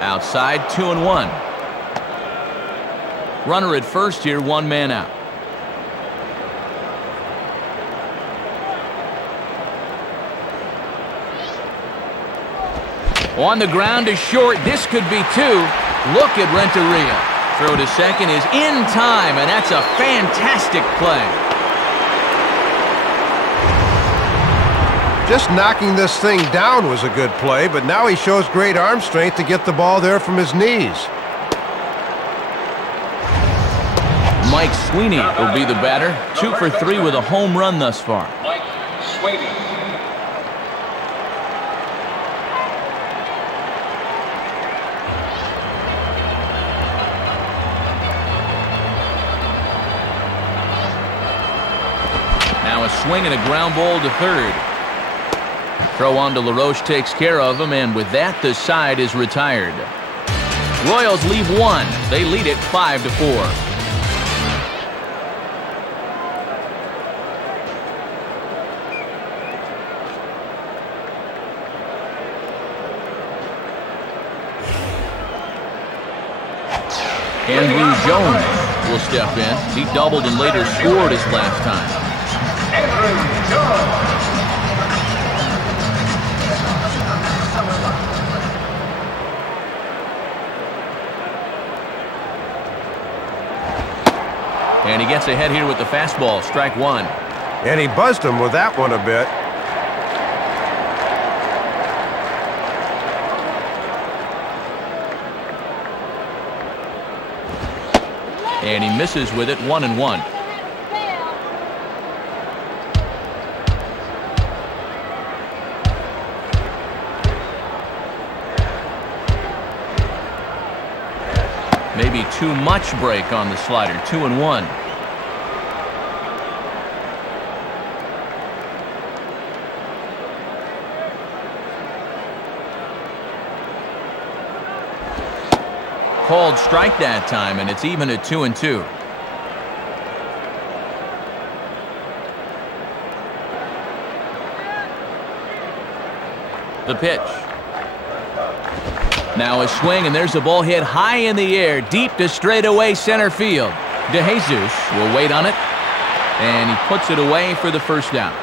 Outside, 2-1. Runner at first here, 1 man out. On the ground to short. This could be 2. Look at Renteria. Throw to second is in time, and that's a fantastic play. Just knocking this thing down was a good play, but now he shows great arm strength to get the ball there from his knees. Mike Sweeney will be the batter. 2 for 3 with a home run thus far. Mike Sweeney. Now a swing and a ground ball to third. Throw on to LaRoche takes care of him, and with that, the side is retired. Royals leave 1. They lead it 5-4. Andrew Jones will step in. He doubled and later scored his last time. Andrew Jones. And he gets ahead here with the fastball, strike one. And he buzzed him with that one a bit. And he misses with it, 1-1. Maybe too much break on the slider, 2-1. Called strike that time, and it's even at 2-2. The pitch. Now a swing, and there's a ball hit high in the air, deep to straightaway center field. DeJesus will wait on it, and he puts it away for the first down.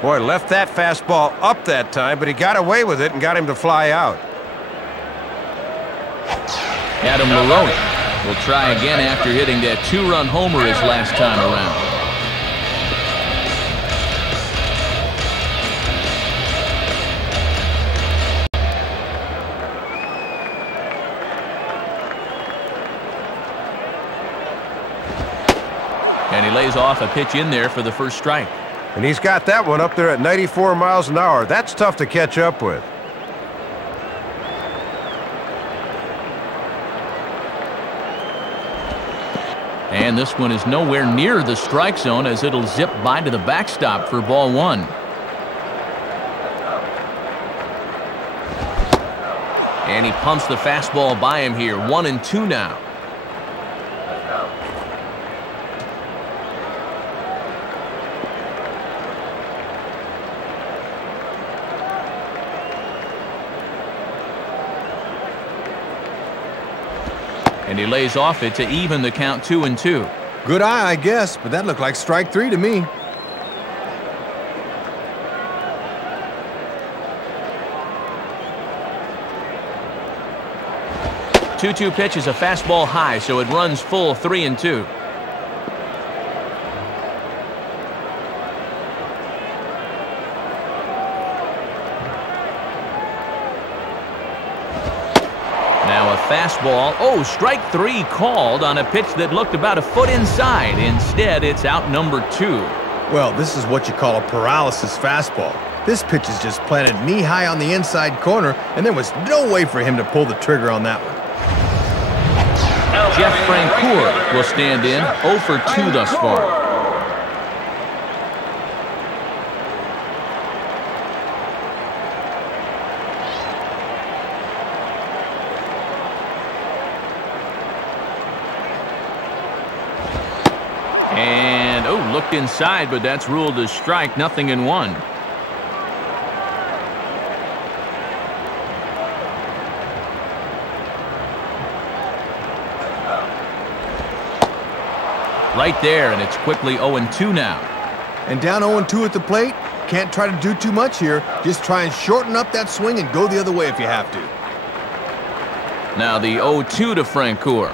Boy, left that fastball up that time, but he got away with it and got him to fly out. Adam LaRoche will try again after hitting that 2-run homer his last time around. And he lays off a pitch in there for the first strike. And he's got that one up there at 94 miles an hour. That's tough to catch up with. And this one is nowhere near the strike zone as it'll zip by to the backstop for ball one. And he pumps the fastball by him here. 1-2 now. And he lays off it to even the count 2-2. Good eye, I guess, but that looked like strike 3 to me. Two pitch is a fastball high, so it runs full 3-2. Now a fastball. Oh, strike 3 called on a pitch that looked about a foot inside. Instead, it's out number 2. Well, this is what you call a paralysis fastball. This pitch is just planted knee-high on the inside corner, and there was no way for him to pull the trigger on that one. Jeff Francoeur will stand in, 0 for 2 thus far. And, oh, looked inside, but that's ruled a strike, 0-1. Right there, and it's quickly 0-2 now. And down 0-2 at the plate, can't try to do too much here. Just try and shorten up that swing and go the other way if you have to. Now the 0-2 to Francoeur.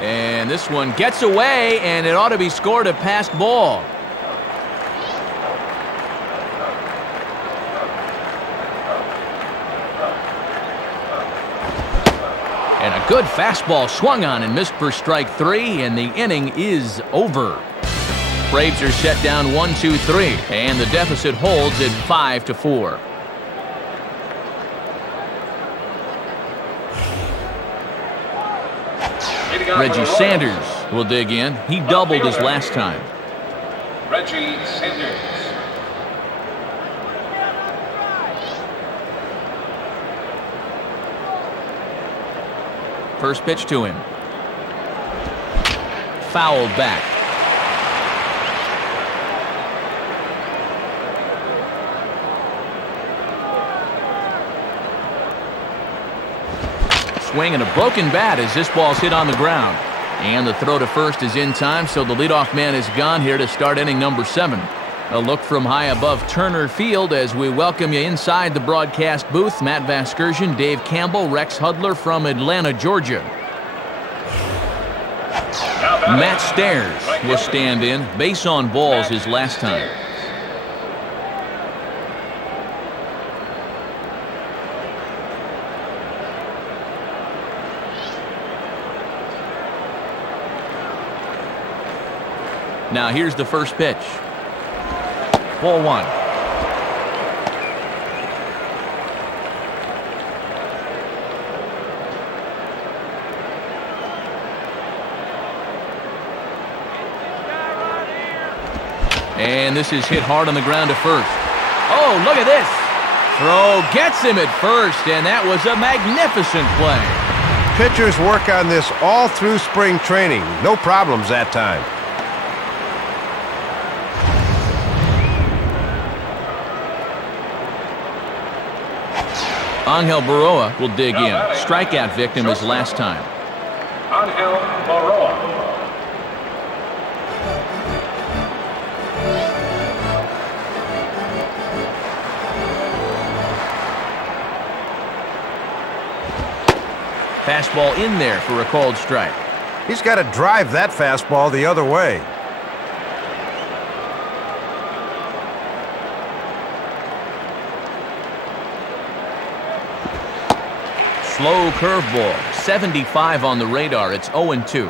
And this one gets away, and it ought to be scored a passed ball. And a good fastball swung on and missed for strike 3, and the inning is over. Braves are set down 1-2-3, and the deficit holds at 5-4. Reggie Sanders will dig in. He doubled his last time. Reggie Sanders. First pitch to him. Fouled back. Swing and a broken bat as this ball's hit on the ground. And the throw to first is in time, so the leadoff man is gone here to start inning number 7. A look from high above Turner Field as we welcome you inside the broadcast booth. Matt Vasgersian, Dave Campbell, Rex Hudler from Atlanta, Georgia. Matt Stairs will stand in. Base on balls his last time. Now here's the first pitch. Ball 1. And this is hit hard on the ground to first. Oh, look at this. Throw gets him at first, and that was a magnificent play. Pitchers work on this all through spring training. No problems that time. Angel Baroa will dig in. Strikeout victim his last time. Angel Baroa. Fastball in there for a called strike. He's got to drive that fastball the other way. Slow curveball. 75 on the radar. It's 0-2.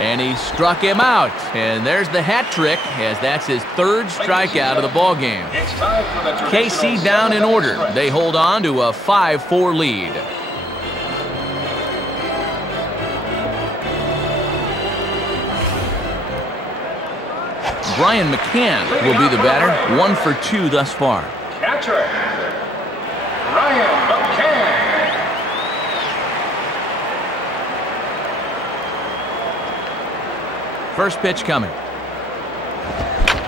And he struck him out. And there's the hat trick, as that's his 3rd strikeout of the ballgame. KC down in order. They hold on to a 5-4 lead. Brian McCann will be the batter, 1 for 2 thus far. Catcher, Brian McCann. First pitch coming.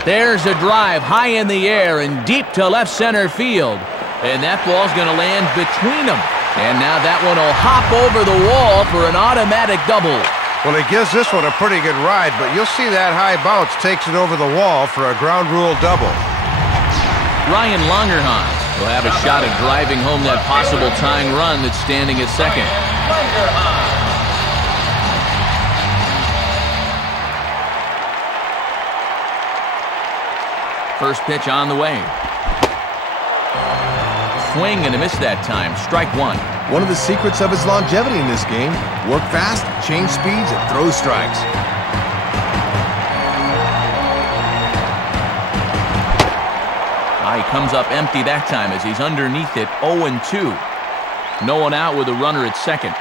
There's a drive high in the air and deep to left center field. And that ball's going to land between them. And now that one will hop over the wall for an automatic double. Well, he gives this one a pretty good ride, but you'll see that high bounce takes it over the wall for a ground rule double. Ryan Longerhans will have a shot at driving home that possible tying run that's standing at second. First pitch on the way. Swing and a miss that time. Strike 1. One of the secrets of his longevity in this game: work fast, change speeds, and throw strikes. He comes up empty that time as he's underneath it, 0-2. No one out with a runner at second.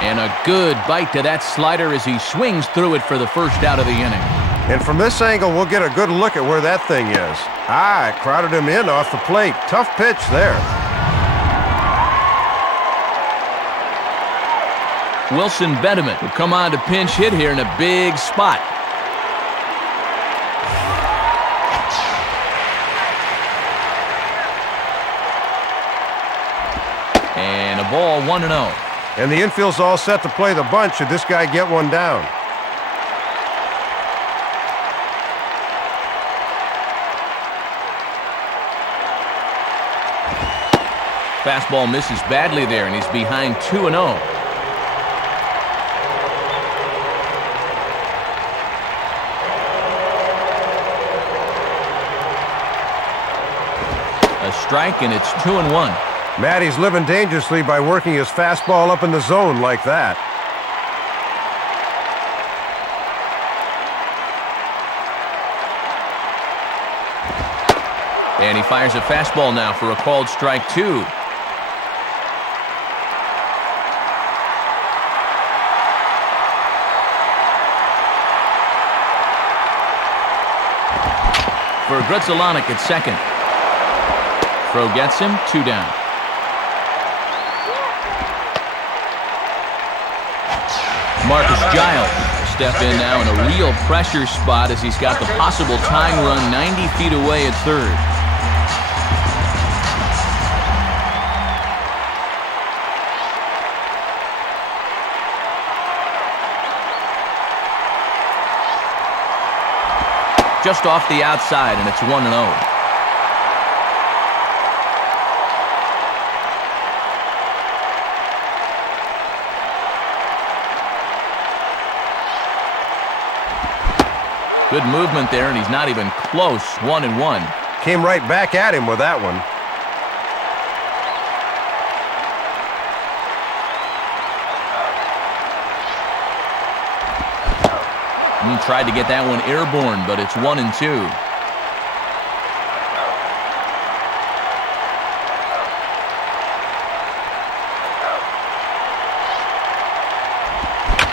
And a good bite to that slider as he swings through it for the first out of the inning. And from this angle, we'll get a good look at where that thing is. It crowded him in off the plate. Tough pitch there. Wilson Benjamin will come on to pinch hit here in a big spot. And a ball 1-0. And the infield's all set to play the bunt should this guy get one down. Fastball misses badly there, and he's behind 2-0. A strike, and it's 2-1. Matty's living dangerously by working his fastball up in the zone like that. And he fires a fastball now for a called strike 2. For Grudzielanek at second. Throw gets him, 2 down. Marcus Giles will step in now in a real pressure spot as he's got the possible tying run 90 feet away at third. Just off the outside, and it's 1-0. Good movement there, and he's not even close. 1-1. Came right back at him with that one. He tried to get that one airborne, but it's 1-2.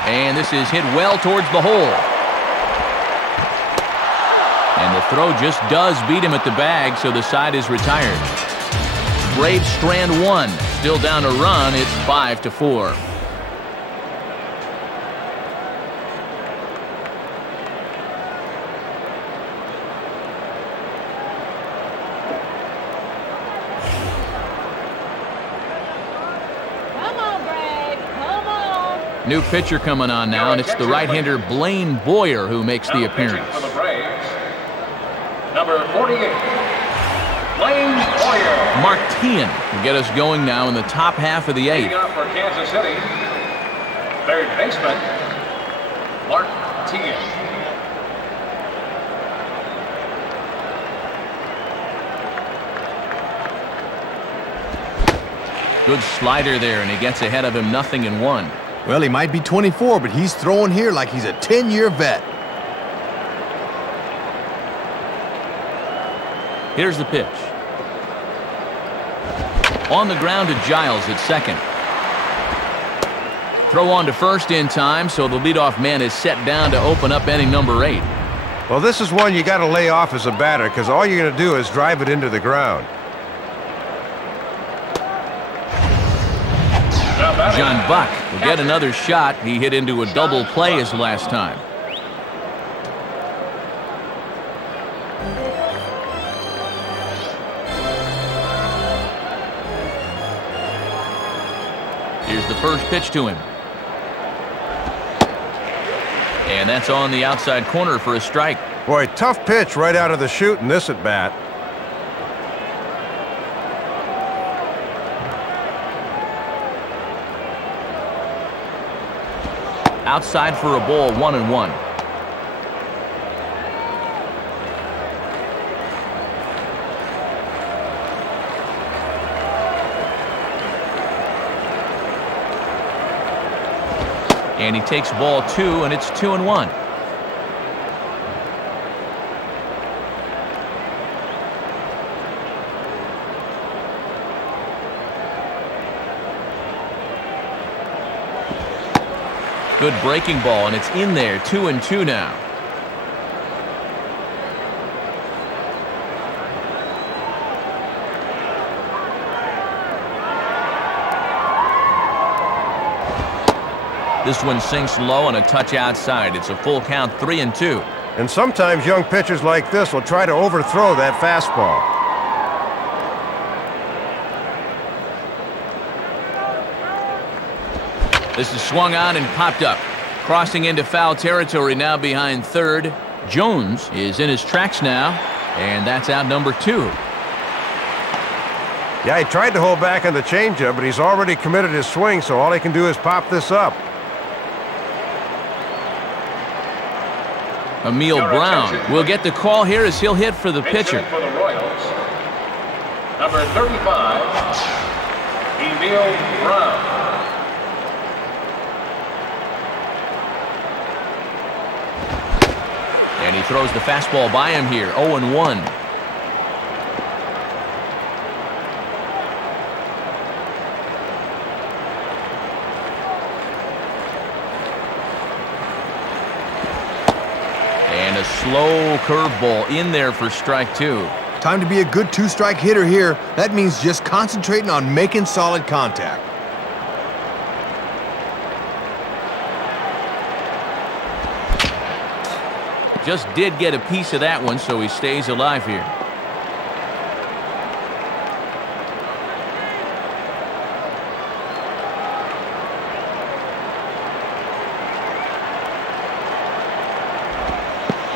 And this is hit well towards the hole. And the throw just does beat him at the bag, so the side is retired. Braves strand 1. Still down a run. It's 5-4. New pitcher coming on now, and it's the right-hander Blaine Boyer who makes the appearance. For the Braves, number 48, Blaine Boyer. Mark Teahan will get us going now in the top half of the 8th. Leading off for Kansas City, third baseman, Mark Teahan. Good slider there, and he gets ahead of him 0-1. Well, he might be 24, but he's throwing here like he's a 10-year vet. Here's the pitch. On the ground to Giles at second. Throw on to first in time, so the leadoff man is set down to open up inning number 8. Well, this is one you got to lay off as a batter because all you're going to do is drive it into the ground. John Buck will get another shot. He hit into a double play his last time. Here's the first pitch to him. And that's on the outside corner for a strike. Boy, tough pitch right out of the chute in this at bat. Outside for a ball, 1-1. And he takes ball 2, and it's 2-1. Good breaking ball, and it's in there. 2-2 now. This one sinks low and a touch outside. It's a full count, 3-2. And sometimes young pitchers like this will try to overthrow that fastball. This is swung on and popped up. Crossing into foul territory now behind third. Jones is in his tracks now, and that's out number 2. Yeah, he tried to hold back on the changeup, but he's already committed his swing, so all he can do is pop this up. Emil Brown will get the call here as he'll hit for the pitcher. For the Royals, number 35, Emil Brown. And he throws the fastball by him here, 0-1. And a slow curveball in there for strike 2. Time to be a good 2-strike hitter here. That means just concentrating on making solid contact. Just did get a piece of that one, so he stays alive here.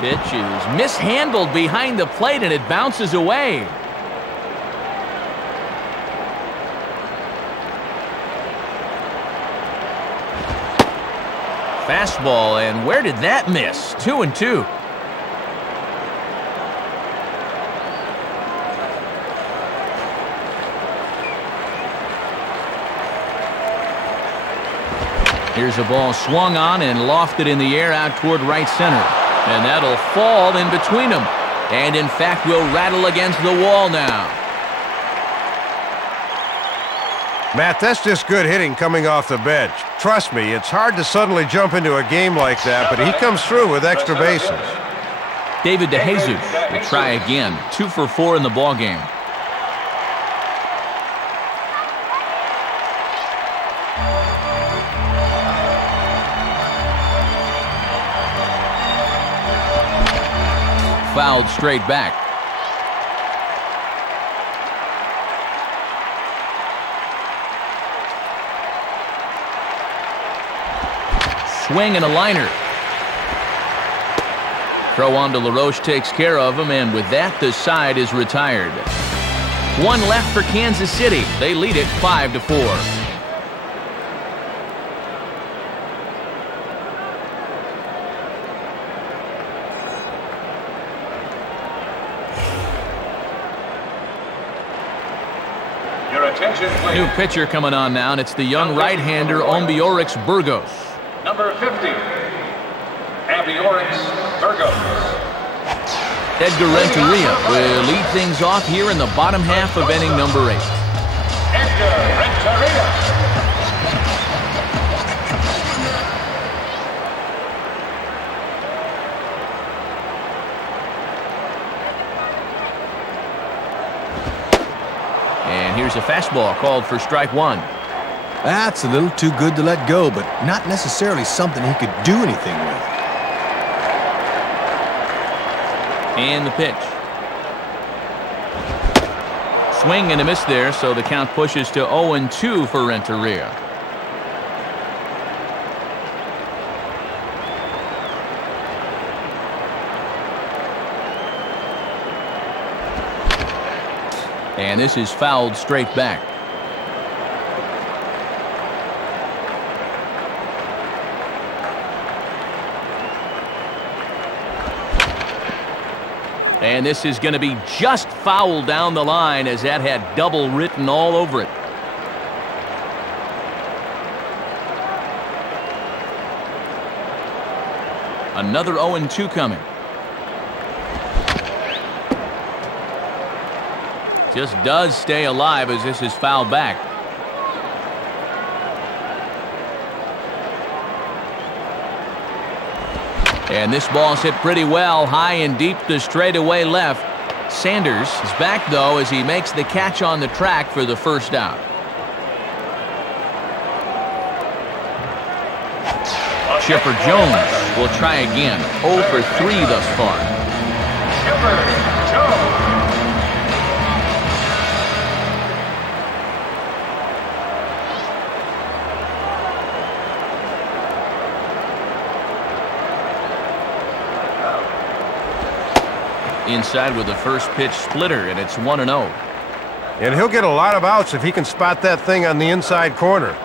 Pitch is mishandled behind the plate, and it bounces away. Fastball, and where did that miss? 2-2. Here's a ball swung on and lofted in the air out toward right center. And that'll fall in between them. And in fact will rattle against the wall now. Matt, that's just good hitting coming off the bench. Trust me, it's hard to suddenly jump into a game like that, but he comes through with extra bases. David DeJesus will try again. 2 for 4 in the ballgame. Fouled straight back. Swing and a liner. Throw on to LaRoche takes care of him, and with that, the side is retired. 1 left for Kansas City. They lead it 5-4. New pitcher coming on now, and it's the young right-hander Ombiorix Burgos. Number 50, Ombiorix Burgos. Edgar Renteria will lead things off here in the bottom half of inning number 8. Edgar Renteria. Here's a fastball called for strike one. That's a little too good to let go, but not necessarily something he could do anything with. And the pitch. Swing and a miss there, so the count pushes to 0-2 for Renteria. And this is fouled straight back. And this is going to be just foul down the line, as that had double written all over it. Another 0-2 coming. Just does stay alive as this is fouled back. And this ball's hit pretty well, high and deep to straightaway left. Sanders is back, though, as he makes the catch on the track for the first out. Chipper Jones will try again. 0 for 3 thus far. Chipper Jones. Inside with the first pitch splitter, and it's 1-0. And he'll get a lot of outs if he can spot that thing on the inside corner.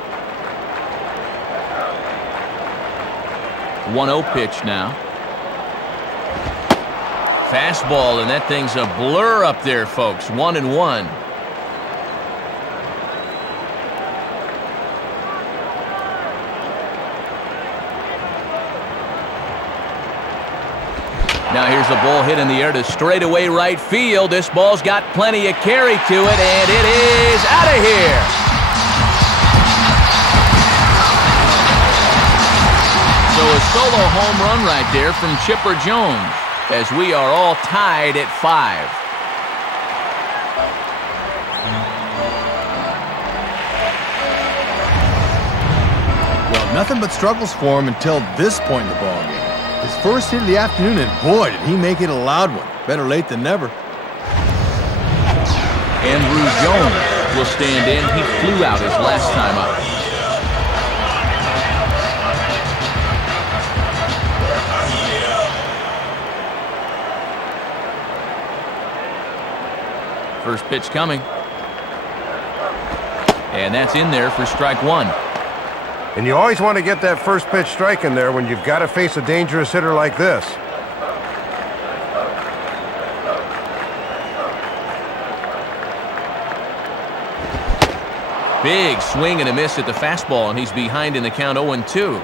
1-0 pitch now. Fastball, and that thing's a blur up there, folks. 1-1. Now here's the ball hit in the air to straightaway right field. This ball's got plenty of carry to it, and it is out of here. So a solo home run right there from Chipper Jones, as we are all tied at 5. Well, nothing but struggles for him until this point in the ballgame. His first hit of the afternoon, and boy, did he make it a loud one. Better late than never. Andrew Jones will stand in. He flew out his last time up. First pitch coming. And that's in there for strike one. And you always want to get that first pitch strike in there when you've got to face a dangerous hitter like this. Big swing and a miss at the fastball, and he's behind in the count 0-2.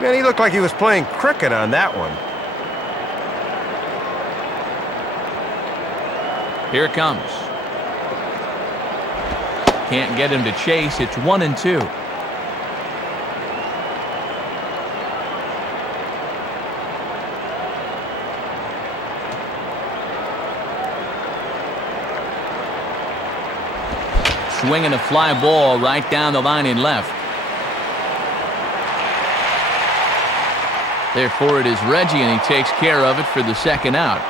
Man, he looked like he was playing cricket on that one. Here it comes. Can't get him to chase. It's 1-2. Swinging a fly ball right down the line in left. Therefore, it is Reggie, and he takes care of it for the second out.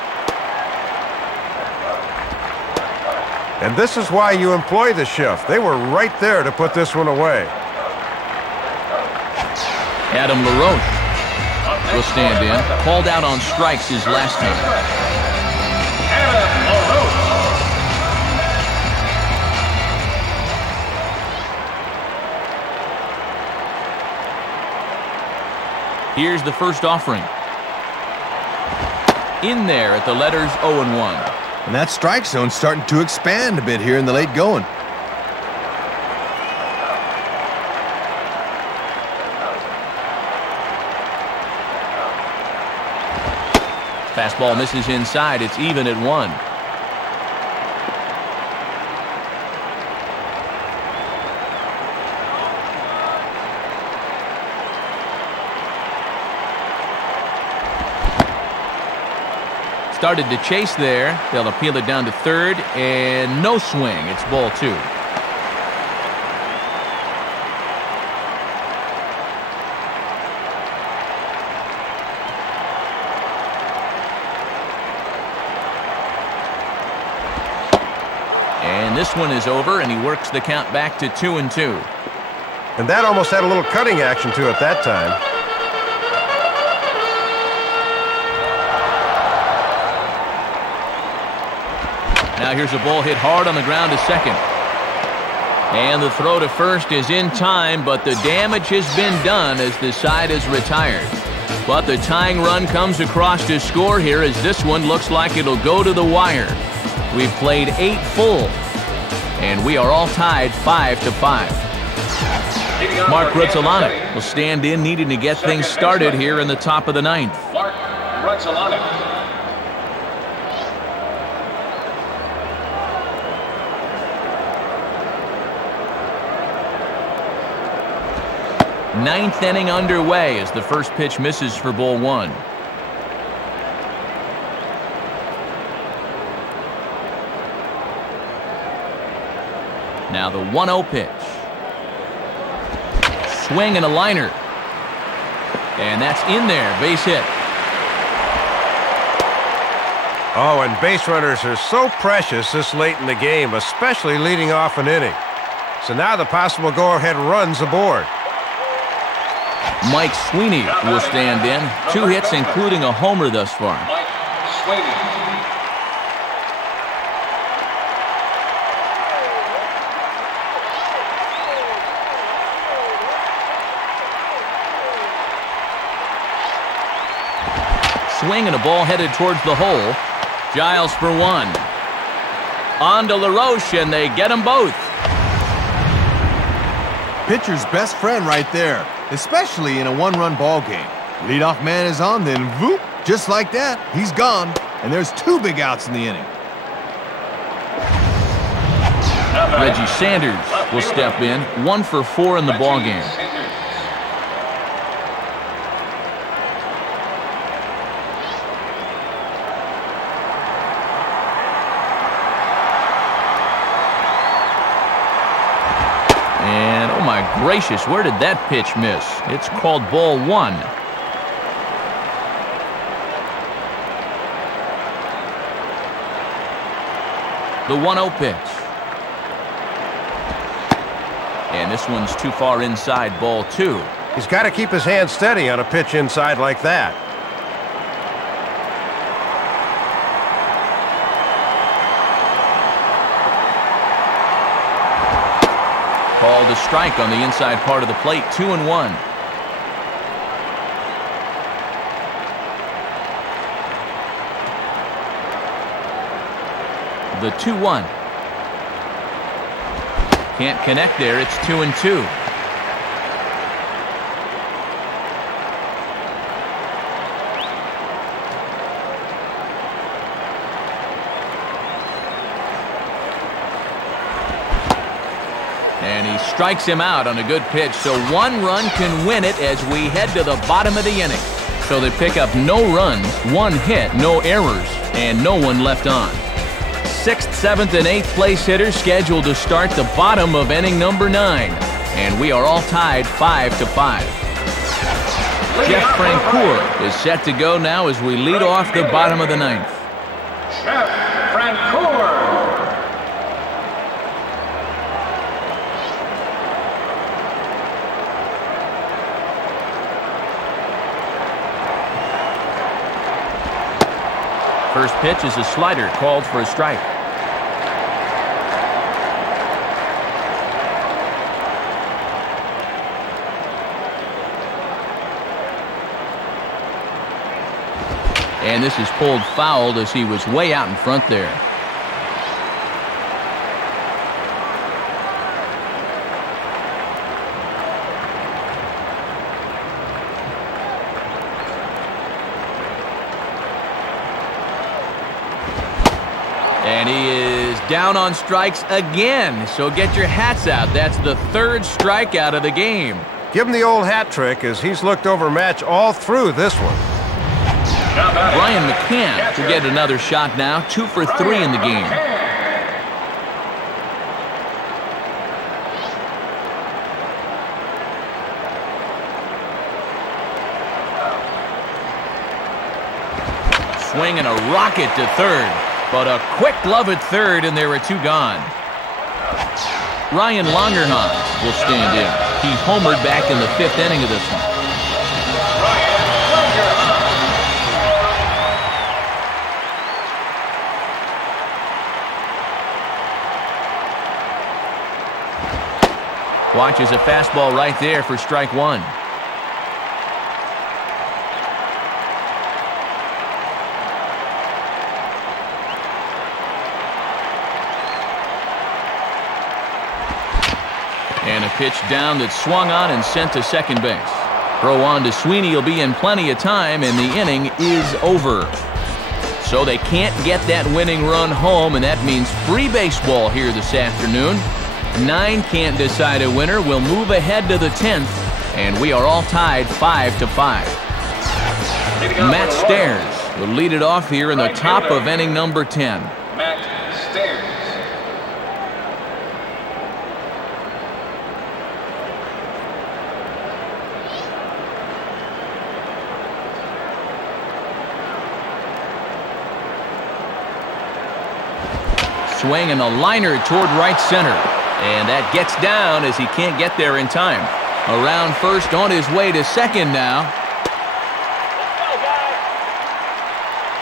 And this is why you employ the shift. They were right there to put this one away. Adam LaRoche will stand in. Called out on strikes his last time. Adam LaRoche. Here's the first offering. In there at the letters 0-1. And that strike zone's starting to expand a bit here in the late going. Fastball misses inside. It's even at 1. Started to chase there. They'll appeal it down to third, and no swing. It's ball 2. And this one is over, and he works the count back to 2-2. And that almost had a little cutting action to it that time. Now here's a ball hit hard on the ground to second. And the throw to first is in time, but the damage has been done as the side is retired. But the tying run comes across to score here as this one looks like it'll go to the wire. We've played 8 full, and we are all tied 5-5. Mark Rutzelanek will stand in, needing to get things started here in the top of the 9th. Mark Rutzelanek. Ninth inning underway as the first pitch misses for ball 1. Now the 1-0 pitch. Swing and a liner. And that's in there. Base hit. Oh, and base runners are so precious this late in the game, especially leading off an inning. So now the possible go-ahead runs aboard. Mike Sweeney will stand in. 2 hits, including a homer thus far. Mike Sweeney. Swing and a ball headed towards the hole. Giles for 1. On to LaRoche, and they get them both. Pitcher's best friend right there, especially in a 1-run ball game. Leadoff man is on, then whoop, just like that, he's gone, and there's 2 big outs in the inning. Reggie Sanders will step in, 1 for 4 in the ball game. And oh my gracious, where did that pitch miss? It's called ball 1. The 1-0 pitch. And this one's too far inside, ball 2. He's got to keep his hand steady on a pitch inside like that. Called a strike on the inside part of the plate, 2-1. The 2-1. Can't connect there, it's 2-2. And he strikes him out on a good pitch, so 1 run can win it as we head to the bottom of the inning. So they pick up no runs, 1 hit, no errors, and no one left on. 6th, 7th, and 8th place hitters scheduled to start the bottom of inning number 9. And we are all tied 5-5. Jeff Francoeur is set to go now as we lead off the bottom of the 9th. Jeff Francoeur. First pitch is a slider called for a strike. And this is pulled foul as he was way out in front there. And he is down on strikes again, so get your hats out. That's the 3rd strikeout of the game. Give him the old hat trick as he's looked overmatched all through this one. Brian McCann to get another shot now, 2 for 3 in the game. Swing and a rocket to 3rd. But a quick glove at 3rd, and there are 2 gone. Ryan Longerhans will stand in. He homered back in the 5th inning of this one. Watches a fastball right there for strike one. And a pitch down that's swung on and sent to second base. Throw on to Sweeney will be in plenty of time, and the inning is over. So they can't get that winning run home, and that means free baseball here this afternoon. 9 can't decide a winner. We'll move ahead to the 10th, and we are all tied 5-5. Matt Stairs will lead it off here in the top of inning number 10. Matt Stairs. Swing and a liner toward right center. And that gets down as he can't get there in time. Around first, on his way to second now.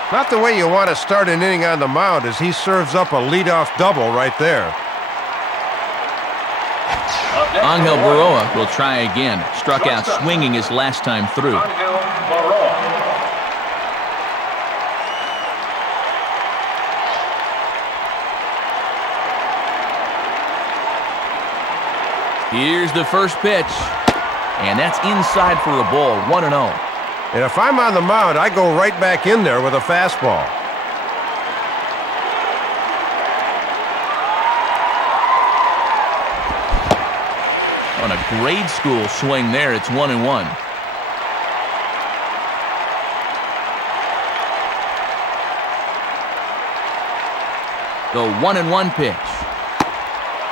Not the way you want to start an inning on the mound as he serves up a leadoff double right there. Angel Baroa will try again. Struck out swinging his last time through. Here's the first pitch, and that's inside for a ball, 1-0. And if I'm on the mound, I go right back in there with a fastball. On a grade school swing there, it's 1-1. The 1-1 pitch.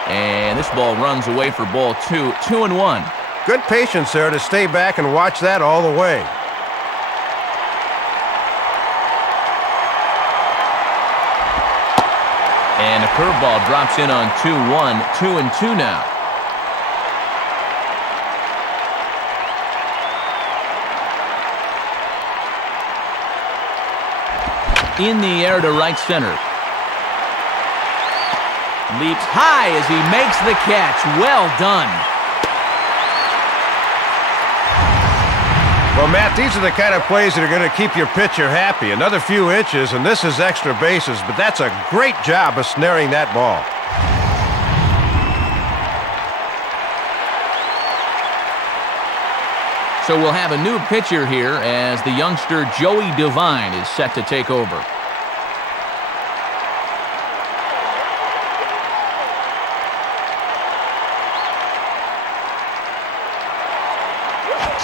And this ball runs away for ball 2, 2-1. Good patience there to stay back and watch that all the way. And a curveball drops in on 2-1, 2-2 now. In the air to right center. Leaps high as he makes the catch. Well done. Well, Matt, these are the kind of plays that are going to keep your pitcher happy. Another few inches, and this is extra bases, but that's a great job of snaring that ball. So we'll have a new pitcher here as the youngster Joey Devine is set to take over.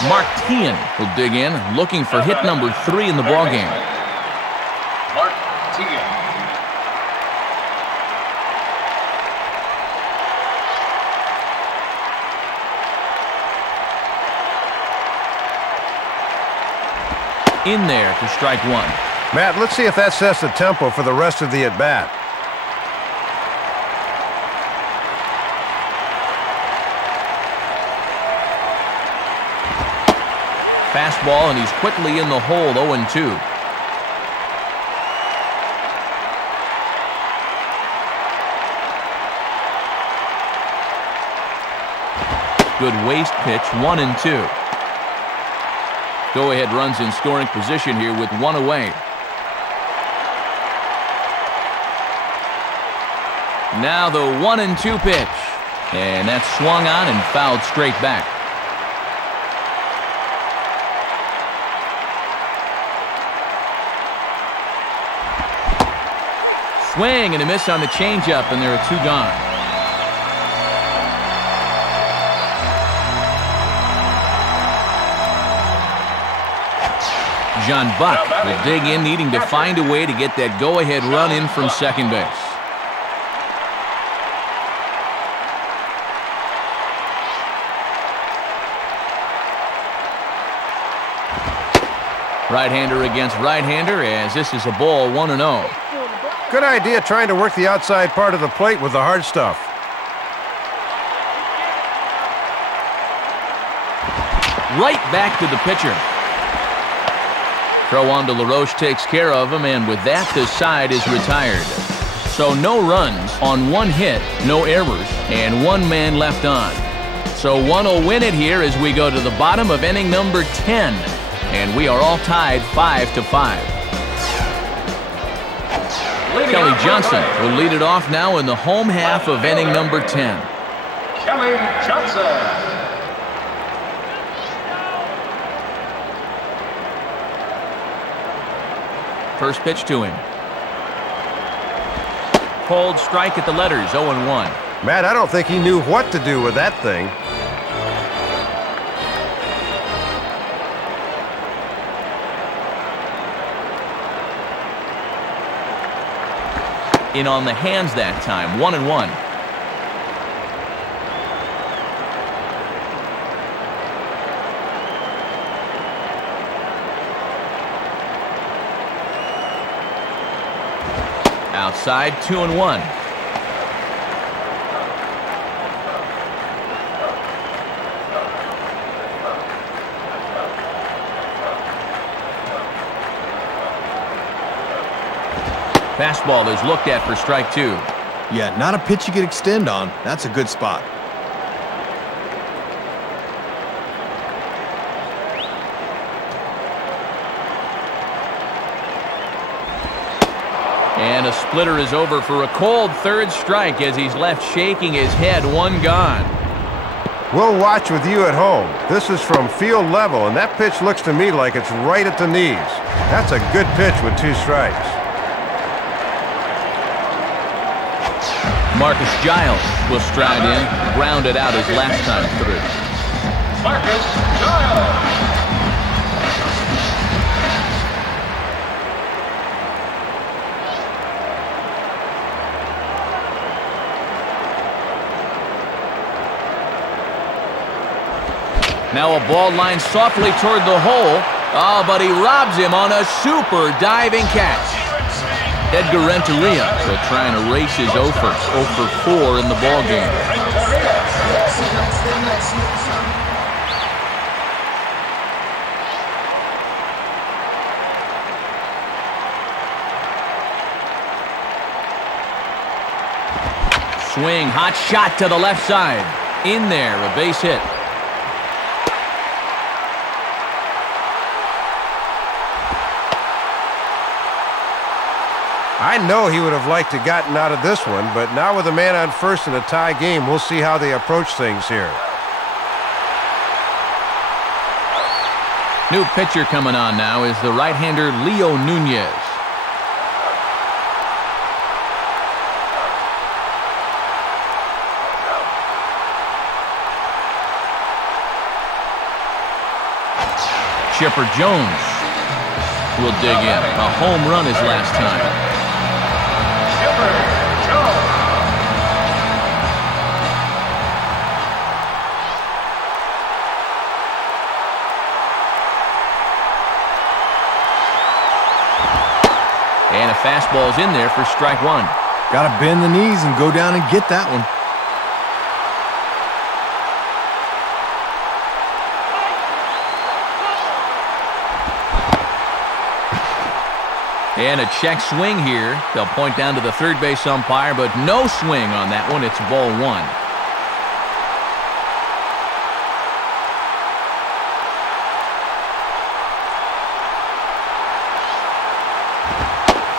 Mark Teahan will dig in, looking for hit number 3 in the ballgame. Mark Teahan. In there for strike 1. Matt, let's see if that sets the tempo for the rest of the at-bat. Fastball, and he's quickly in the hole, 0-2. Good waist pitch, 1-2. Go-ahead runs in scoring position here with 1 away. Now the 1-2 pitch. And that's swung on and fouled straight back. Swing and a miss on the changeup, and there are 2 gone. John Buck will dig in, needing to find a way to get that go-ahead run in from second base. Right-hander against right-hander, as this is a ball, 1-0. Good idea trying to work the outside part of the plate with the hard stuff. right back to the pitcher. Throw on to LaRoche takes care of him, and with that, the side is retired. So no runs on 1 hit, no errors, and 1 man left on. So one will win it here as we go to the bottom of inning number 10. And we are all tied 5-5. Kelly Johnson will lead it off now in the home half of inning number 10. Kelly Johnson. First pitch to him. Cold strike at the letters, 0-1. Matt, I don't think he knew what to do with that thing. In on the hands that time, 1-1. Outside, 2-1. Fastball is looked at for strike 2. Yeah, not a pitch you could extend on. That's a good spot. And a splitter is over for a cold third strike as he's left shaking his head, 1 gone. We'll watch with you at home. This is from field level, and that pitch looks to me like it's right at the knees. That's a good pitch with 2 strikes. Marcus Giles will stride in, grounded out his last time through. Marcus Giles. Now a ball lined softly toward the hole. Oh, but he robs him on a super diving catch. Edgar Renteria will try and erase his 0 for 4 in the ballgame. Swing, hot shot to the left side. In there, a base hit. I know he would have liked to gotten out of this one, but now with a man on first in a tie game, we'll see how they approach things here. New pitcher coming on now is the right-hander Leo Nunez. Chipper Jones will dig in. A home run his last time. And a fastball's in there for strike 1. Got to bend the knees and go down and get that one. And a check swing here. They'll point down to the third base umpire, but no swing on that one. It's ball 1.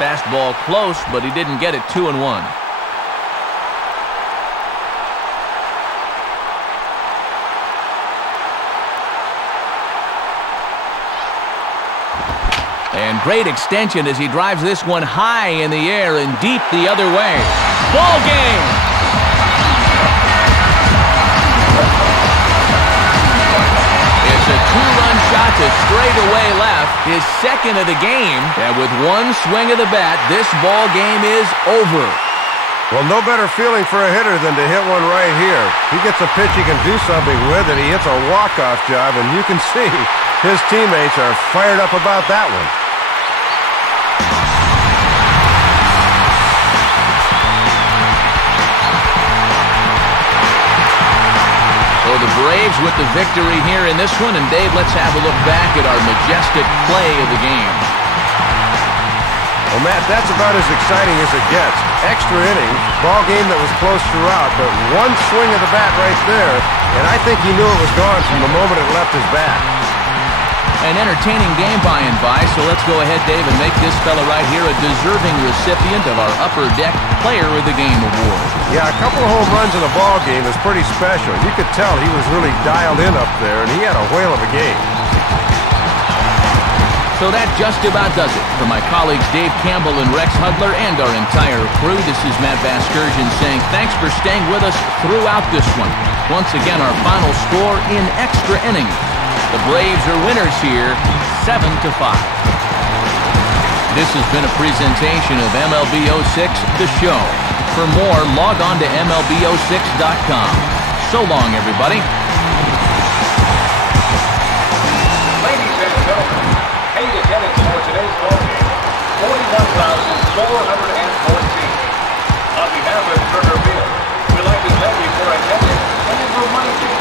Fastball close, but he didn't get it. 2-1. And great extension as he drives this one high in the air and deep the other way. Ball game! It's a 2-run shot to straightaway left, his second of the game. And with one swing of the bat, this ball game is over. Well, no better feeling for a hitter than to hit one right here. He gets a pitch he can do something with, and he hits a walk-off job, and you can see his teammates are fired up about that one. the Braves with the victory here in this one. And Dave, let's have a look back at our majestic play of the game. Well, Matt, that's about as exciting as it gets. Extra innings, ball game that was close throughout, but one swing of the bat right there, and I think he knew it was gone from the moment it left his bat. An entertaining game by and by, so let's go ahead, Dave, and make this fella right here a deserving recipient of our Upper Deck Player of the Game award. Yeah, a couple of home runs in a ball game is pretty special. You could tell he was really dialed in up there, and he had a whale of a game. So that just about does it. For my colleagues Dave Campbell and Rex Hudler and our entire crew, this is Matt Vasgersian saying thanks for staying with us throughout this one. Once again, our final score in extra innings. The Braves are winners here, 7-5. This has been a presentation of MLB 06, The Show. For more, log on to MLB06.com. So long, everybody. Ladies and gentlemen, paid attendance for today's ball game, 41,414. On behalf of Burger Bill, we'd like to thank you for attending and remind you to